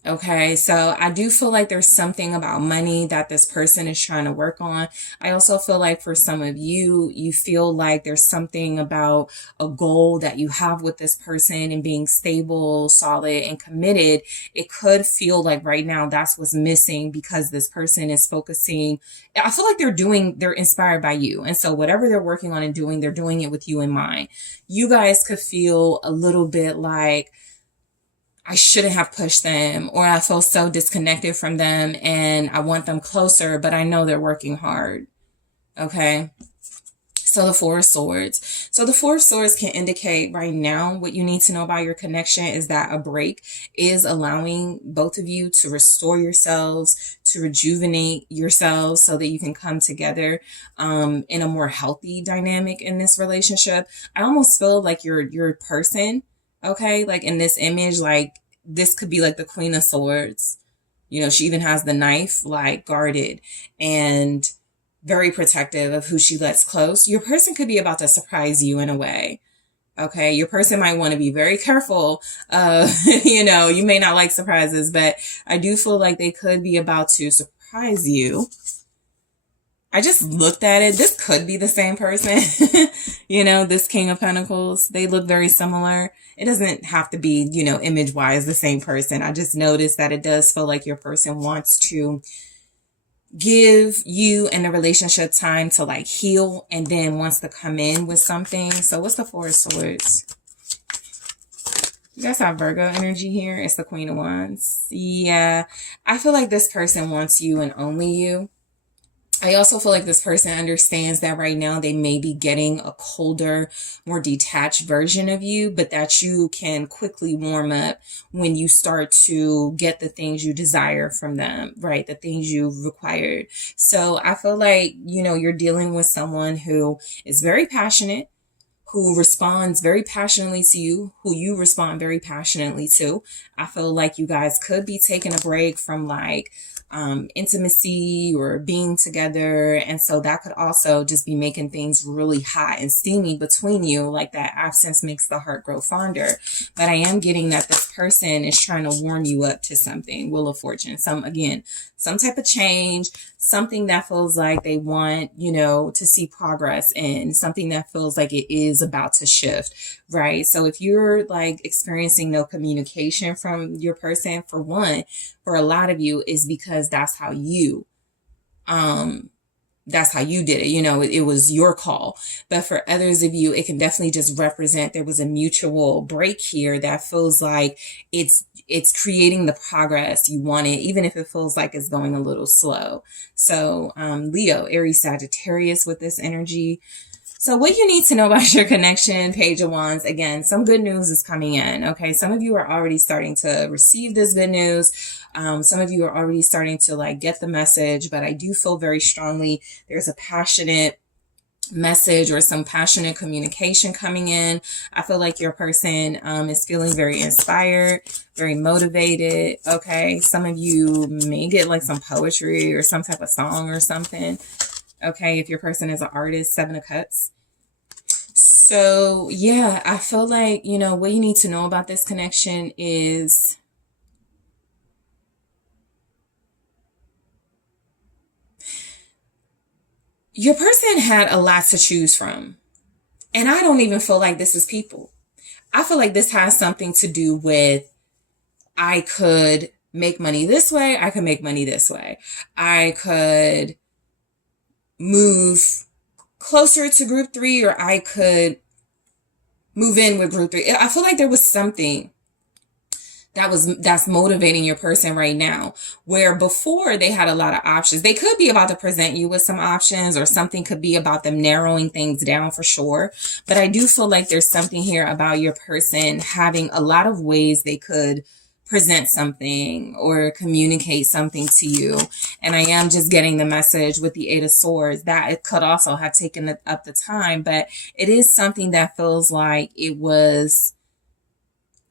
Okay, so I do feel like there's something about money that this person is trying to work on. I also feel like for some of you, you feel like there's something about a goal that you have with this person and being stable, solid, and committed. It could feel like right now that's what's missing because this person is focusing. I feel like they're inspired by you. And so whatever they're working on and doing, they're doing it with you in mind. You guys could feel a little bit like, I shouldn't have pushed them, or I feel so disconnected from them and I want them closer, but I know they're working hard. Okay. So the 4 of Swords. So the 4 of Swords can indicate right now what you need to know about your connection is that a break is allowing both of you to restore yourselves, to rejuvenate yourselves so that you can come together in a more healthy dynamic in this relationship. I almost feel like your person, okay, like in this image, like this could be like the Queen of Swords. She even has the knife like guarded and very protective of who she lets close. Your person could be about to surprise you in a way. Okay, your person might want to be very careful. You may not like surprises, but I do feel like they could be about to surprise you. I just looked at it. This could be the same person. This King of Pentacles. They look very similar. It doesn't have to be, image-wise the same person. I just noticed that it does feel like your person wants to give you and the relationship time to like heal and then wants to come in with something. So what's the 4 of Swords? You guys have Virgo energy here. It's the Queen of Wands. Yeah. I feel like this person wants you and only you. I also feel like this person understands that right now they may be getting a colder, more detached version of you, but that you can quickly warm up when you start to get the things you desire from them, right? The things you've required. So I feel like, you're dealing with someone who is very passionate, who responds very passionately to you, who you respond very passionately to. I feel like you guys could be taking a break from like intimacy or being together. And so that could also just be making things really hot and steamy between you. Like that absence makes the heart grow fonder. But I am getting that this person is trying to warm you up to something. Wheel of Fortune. Some type of change, something that feels like they want, you know, to see progress in, something that feels like it is about to shift, right? So if you're like experiencing no communication from your person, for one, for a lot of you is because that's how you did it. You know, it was your call. But for others of you, it can definitely just represent there was a mutual break here that feels like it's creating the progress you wanted, even if it feels like it's going a little slow. So Leo, Aries, Sagittarius with this energy. So what you need to know about your connection, Page of Wands, again, some good news is coming in, okay? Some of you are already starting to receive this good news. Some of you are already starting to like get the message, but I do feel very strongly there's a passionate message or some passionate communication coming in. I feel like your person is feeling very inspired, very motivated, okay? Some of you may get like some poetry or some type of song or something. Okay, if your person is an artist, 7 of Cups. So, yeah, I feel like, you know, what you need to know about this connection is your person had a lot to choose from. And I don't even feel like this is people. I feel like this has something to do with I could make money this way. I could make money this way. I could move closer to group 3 or I could move in with group 3. I feel like there was something that's motivating your person right now, where before they had a lot of options. They could be about to present you with some options, or something could be about them narrowing things down for sure. But I do feel like there's something here about your person having a lot of ways they could present something or communicate something to you. And I am just getting the message with the 8 of Swords that it could also have taken up the time, but it is something that feels like it was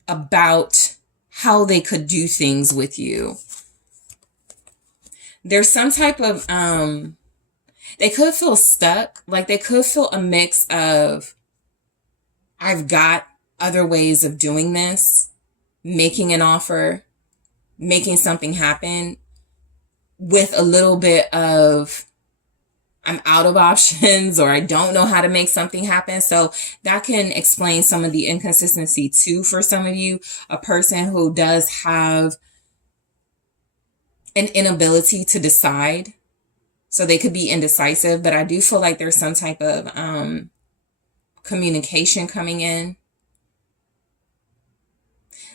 about how they could do things with you. There's some type of, they could feel stuck. Like they could feel a mix of, I've got other ways of doing this, making an offer, making something happen, with a little bit of, I'm out of options, or I don't know how to make something happen. So that can explain some of the inconsistency too for some of you. A person who does have an inability to decide. So they could be indecisive, but I do feel like there's some type of communication coming in.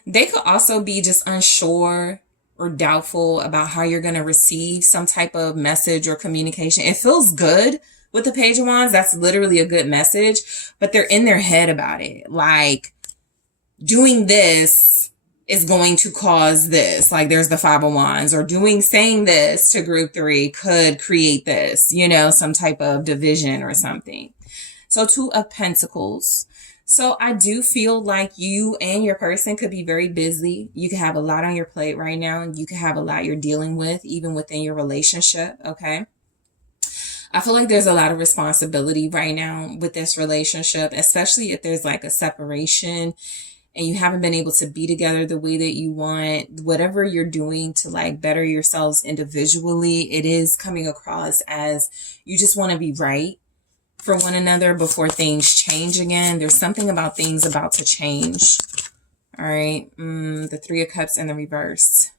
They could also be just unsure or doubtful about how you're going to receive some type of message or communication. It feels good with the Page of Wands. That's literally a good message, but they're in their head about it. Like, doing this is going to cause this. Like, there's the 5 of Wands, or saying this to group 3 could create this, you know, some type of division or something. So 2 of Pentacles. So I do feel like you and your person could be very busy. You could have a lot on your plate right now, and you could have a lot you're dealing with, even within your relationship, okay? I feel like there's a lot of responsibility right now with this relationship, especially if there's like a separation and you haven't been able to be together the way that you want. Whatever you're doing to like better yourselves individually, it is coming across as you just want to be right for one another before things change again. There's something about things about to change. All right. The 3 of Cups in the reverse.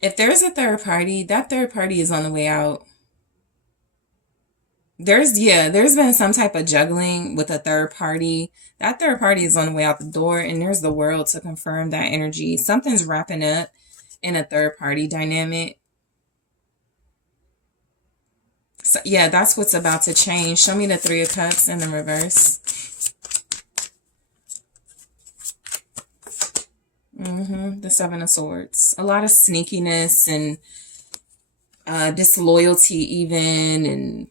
If there's a third party, that third party is on the way out. There's been some type of juggling with a third party. That third party is on the way out the door, and there's the World to confirm that energy. Something's wrapping up in a third party dynamic. So, yeah, that's what's about to change. Show me the 3 of Cups in the reverse. The 7 of Swords. A lot of sneakiness and disloyalty even, and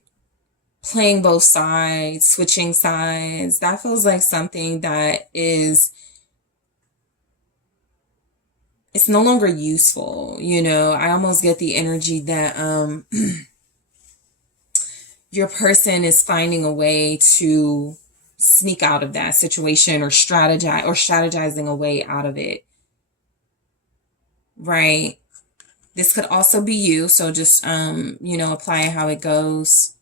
playing both sides, switching sides. That feels like something that is, it's no longer useful. You know, I almost get the energy that your person is finding a way to sneak out of that situation, or strategizing a way out of it. Right? This could also be you, so just you know, apply it how it goes.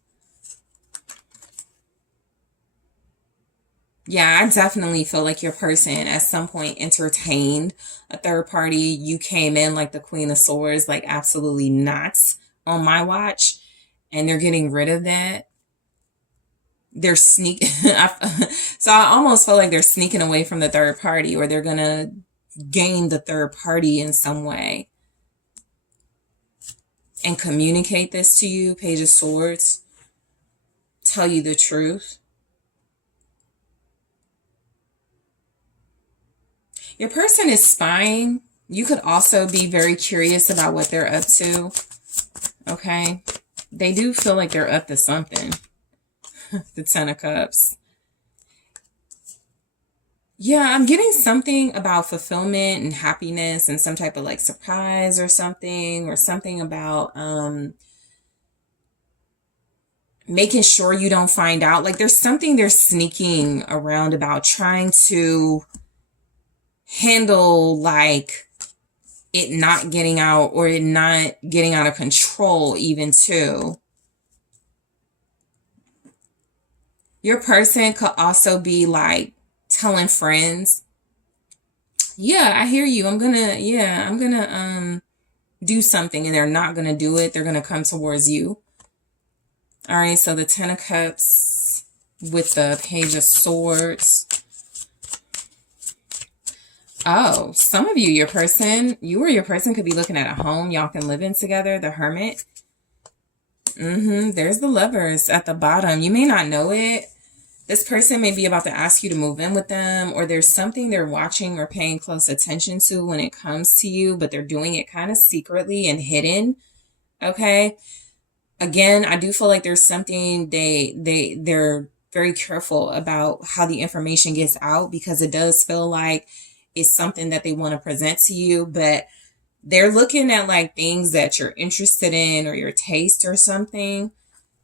Yeah, I definitely feel like your person at some point entertained a third party. You came in like the Queen of Swords, like absolutely not on my watch, and they're getting rid of that. They're so I almost feel like they're sneaking away from the third party, or they're gonna gain the third party in some way and communicate this to you. Page of Swords, tell you the truth. Your person is spying. You could also be very curious about what they're up to. Okay. They do feel like they're up to something. The Ten of Cups. Yeah, I'm getting something about fulfillment and happiness and some type of like surprise or something about making sure you don't find out. Like there's something they're sneaking around about, trying to handle like it not getting out, or it not getting out of control even too. Your person could also be like telling friends, yeah, I hear you. I'm gonna do something, and they're not gonna do it. They're gonna come towards you. All right, so the Ten of Cups with the Page of Swords. Oh, some of you, you or your person could be looking at a home y'all can live in together, the Hermit. There's the Lovers at the bottom. You may not know it. This person may be about to ask you to move in with them, or there's something they're watching or paying close attention to when it comes to you, but they're doing it kind of secretly and hidden. Okay. Again, I do feel like there's something they're very careful about how the information gets out, because it does feel like it's something that they want to present to you, but they're looking at like things that you're interested in or your taste or something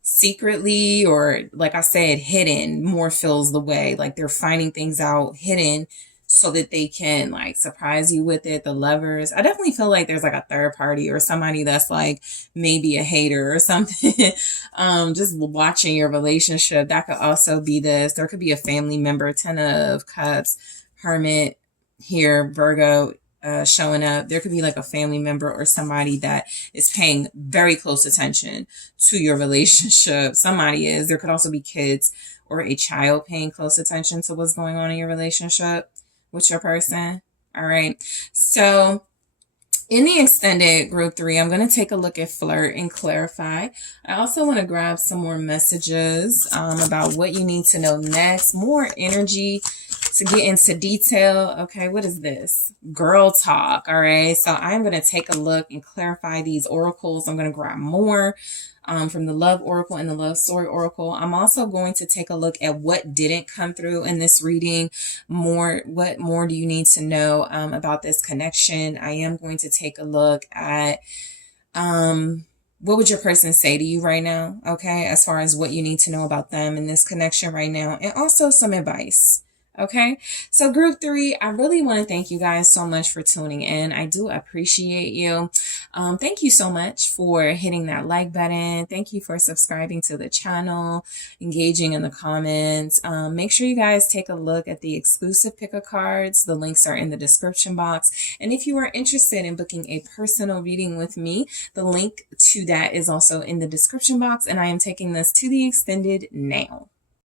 secretly, or like I said, hidden more feels the way. Like they're finding things out hidden so that they can like surprise you with it. The Lovers. I definitely feel like there's like a third party or somebody that's like maybe a hater or something. Just watching your relationship. That could also be this. There could be a family member. Ten of Cups, Hermit here, Virgo showing up. There could be like a family member or somebody that is paying very close attention to your relationship. Somebody is. There could also be kids or a child paying close attention to what's going on in your relationship with your person. All right. So in the extended group 3, I'm going to take a look at flirt and clarify. I also want to grab some more messages about what you need to know next. More energy to get into detail. Okay, what is this? Girl talk. All right, so I'm going to take a look and clarify these oracles. I'm going to grab more from the Love Oracle and the Love Story Oracle. I'm also going to take a look at what didn't come through in this reading. What more do you need to know about this connection? I am going to take a look at what would your person say to you right now? Okay, as far as what you need to know about them in this connection right now, and also some advice. Okay, so group 3, I really want to thank you guys so much for tuning in. I do appreciate you. Thank you so much for hitting that like button. Thank you for subscribing to the channel, engaging in the comments. Make sure you guys take a look at the exclusive pick-a cards. The links are in the description box. And if you are interested in booking a personal reading with me, the link to that is also in the description box. And I am taking this to the extended now.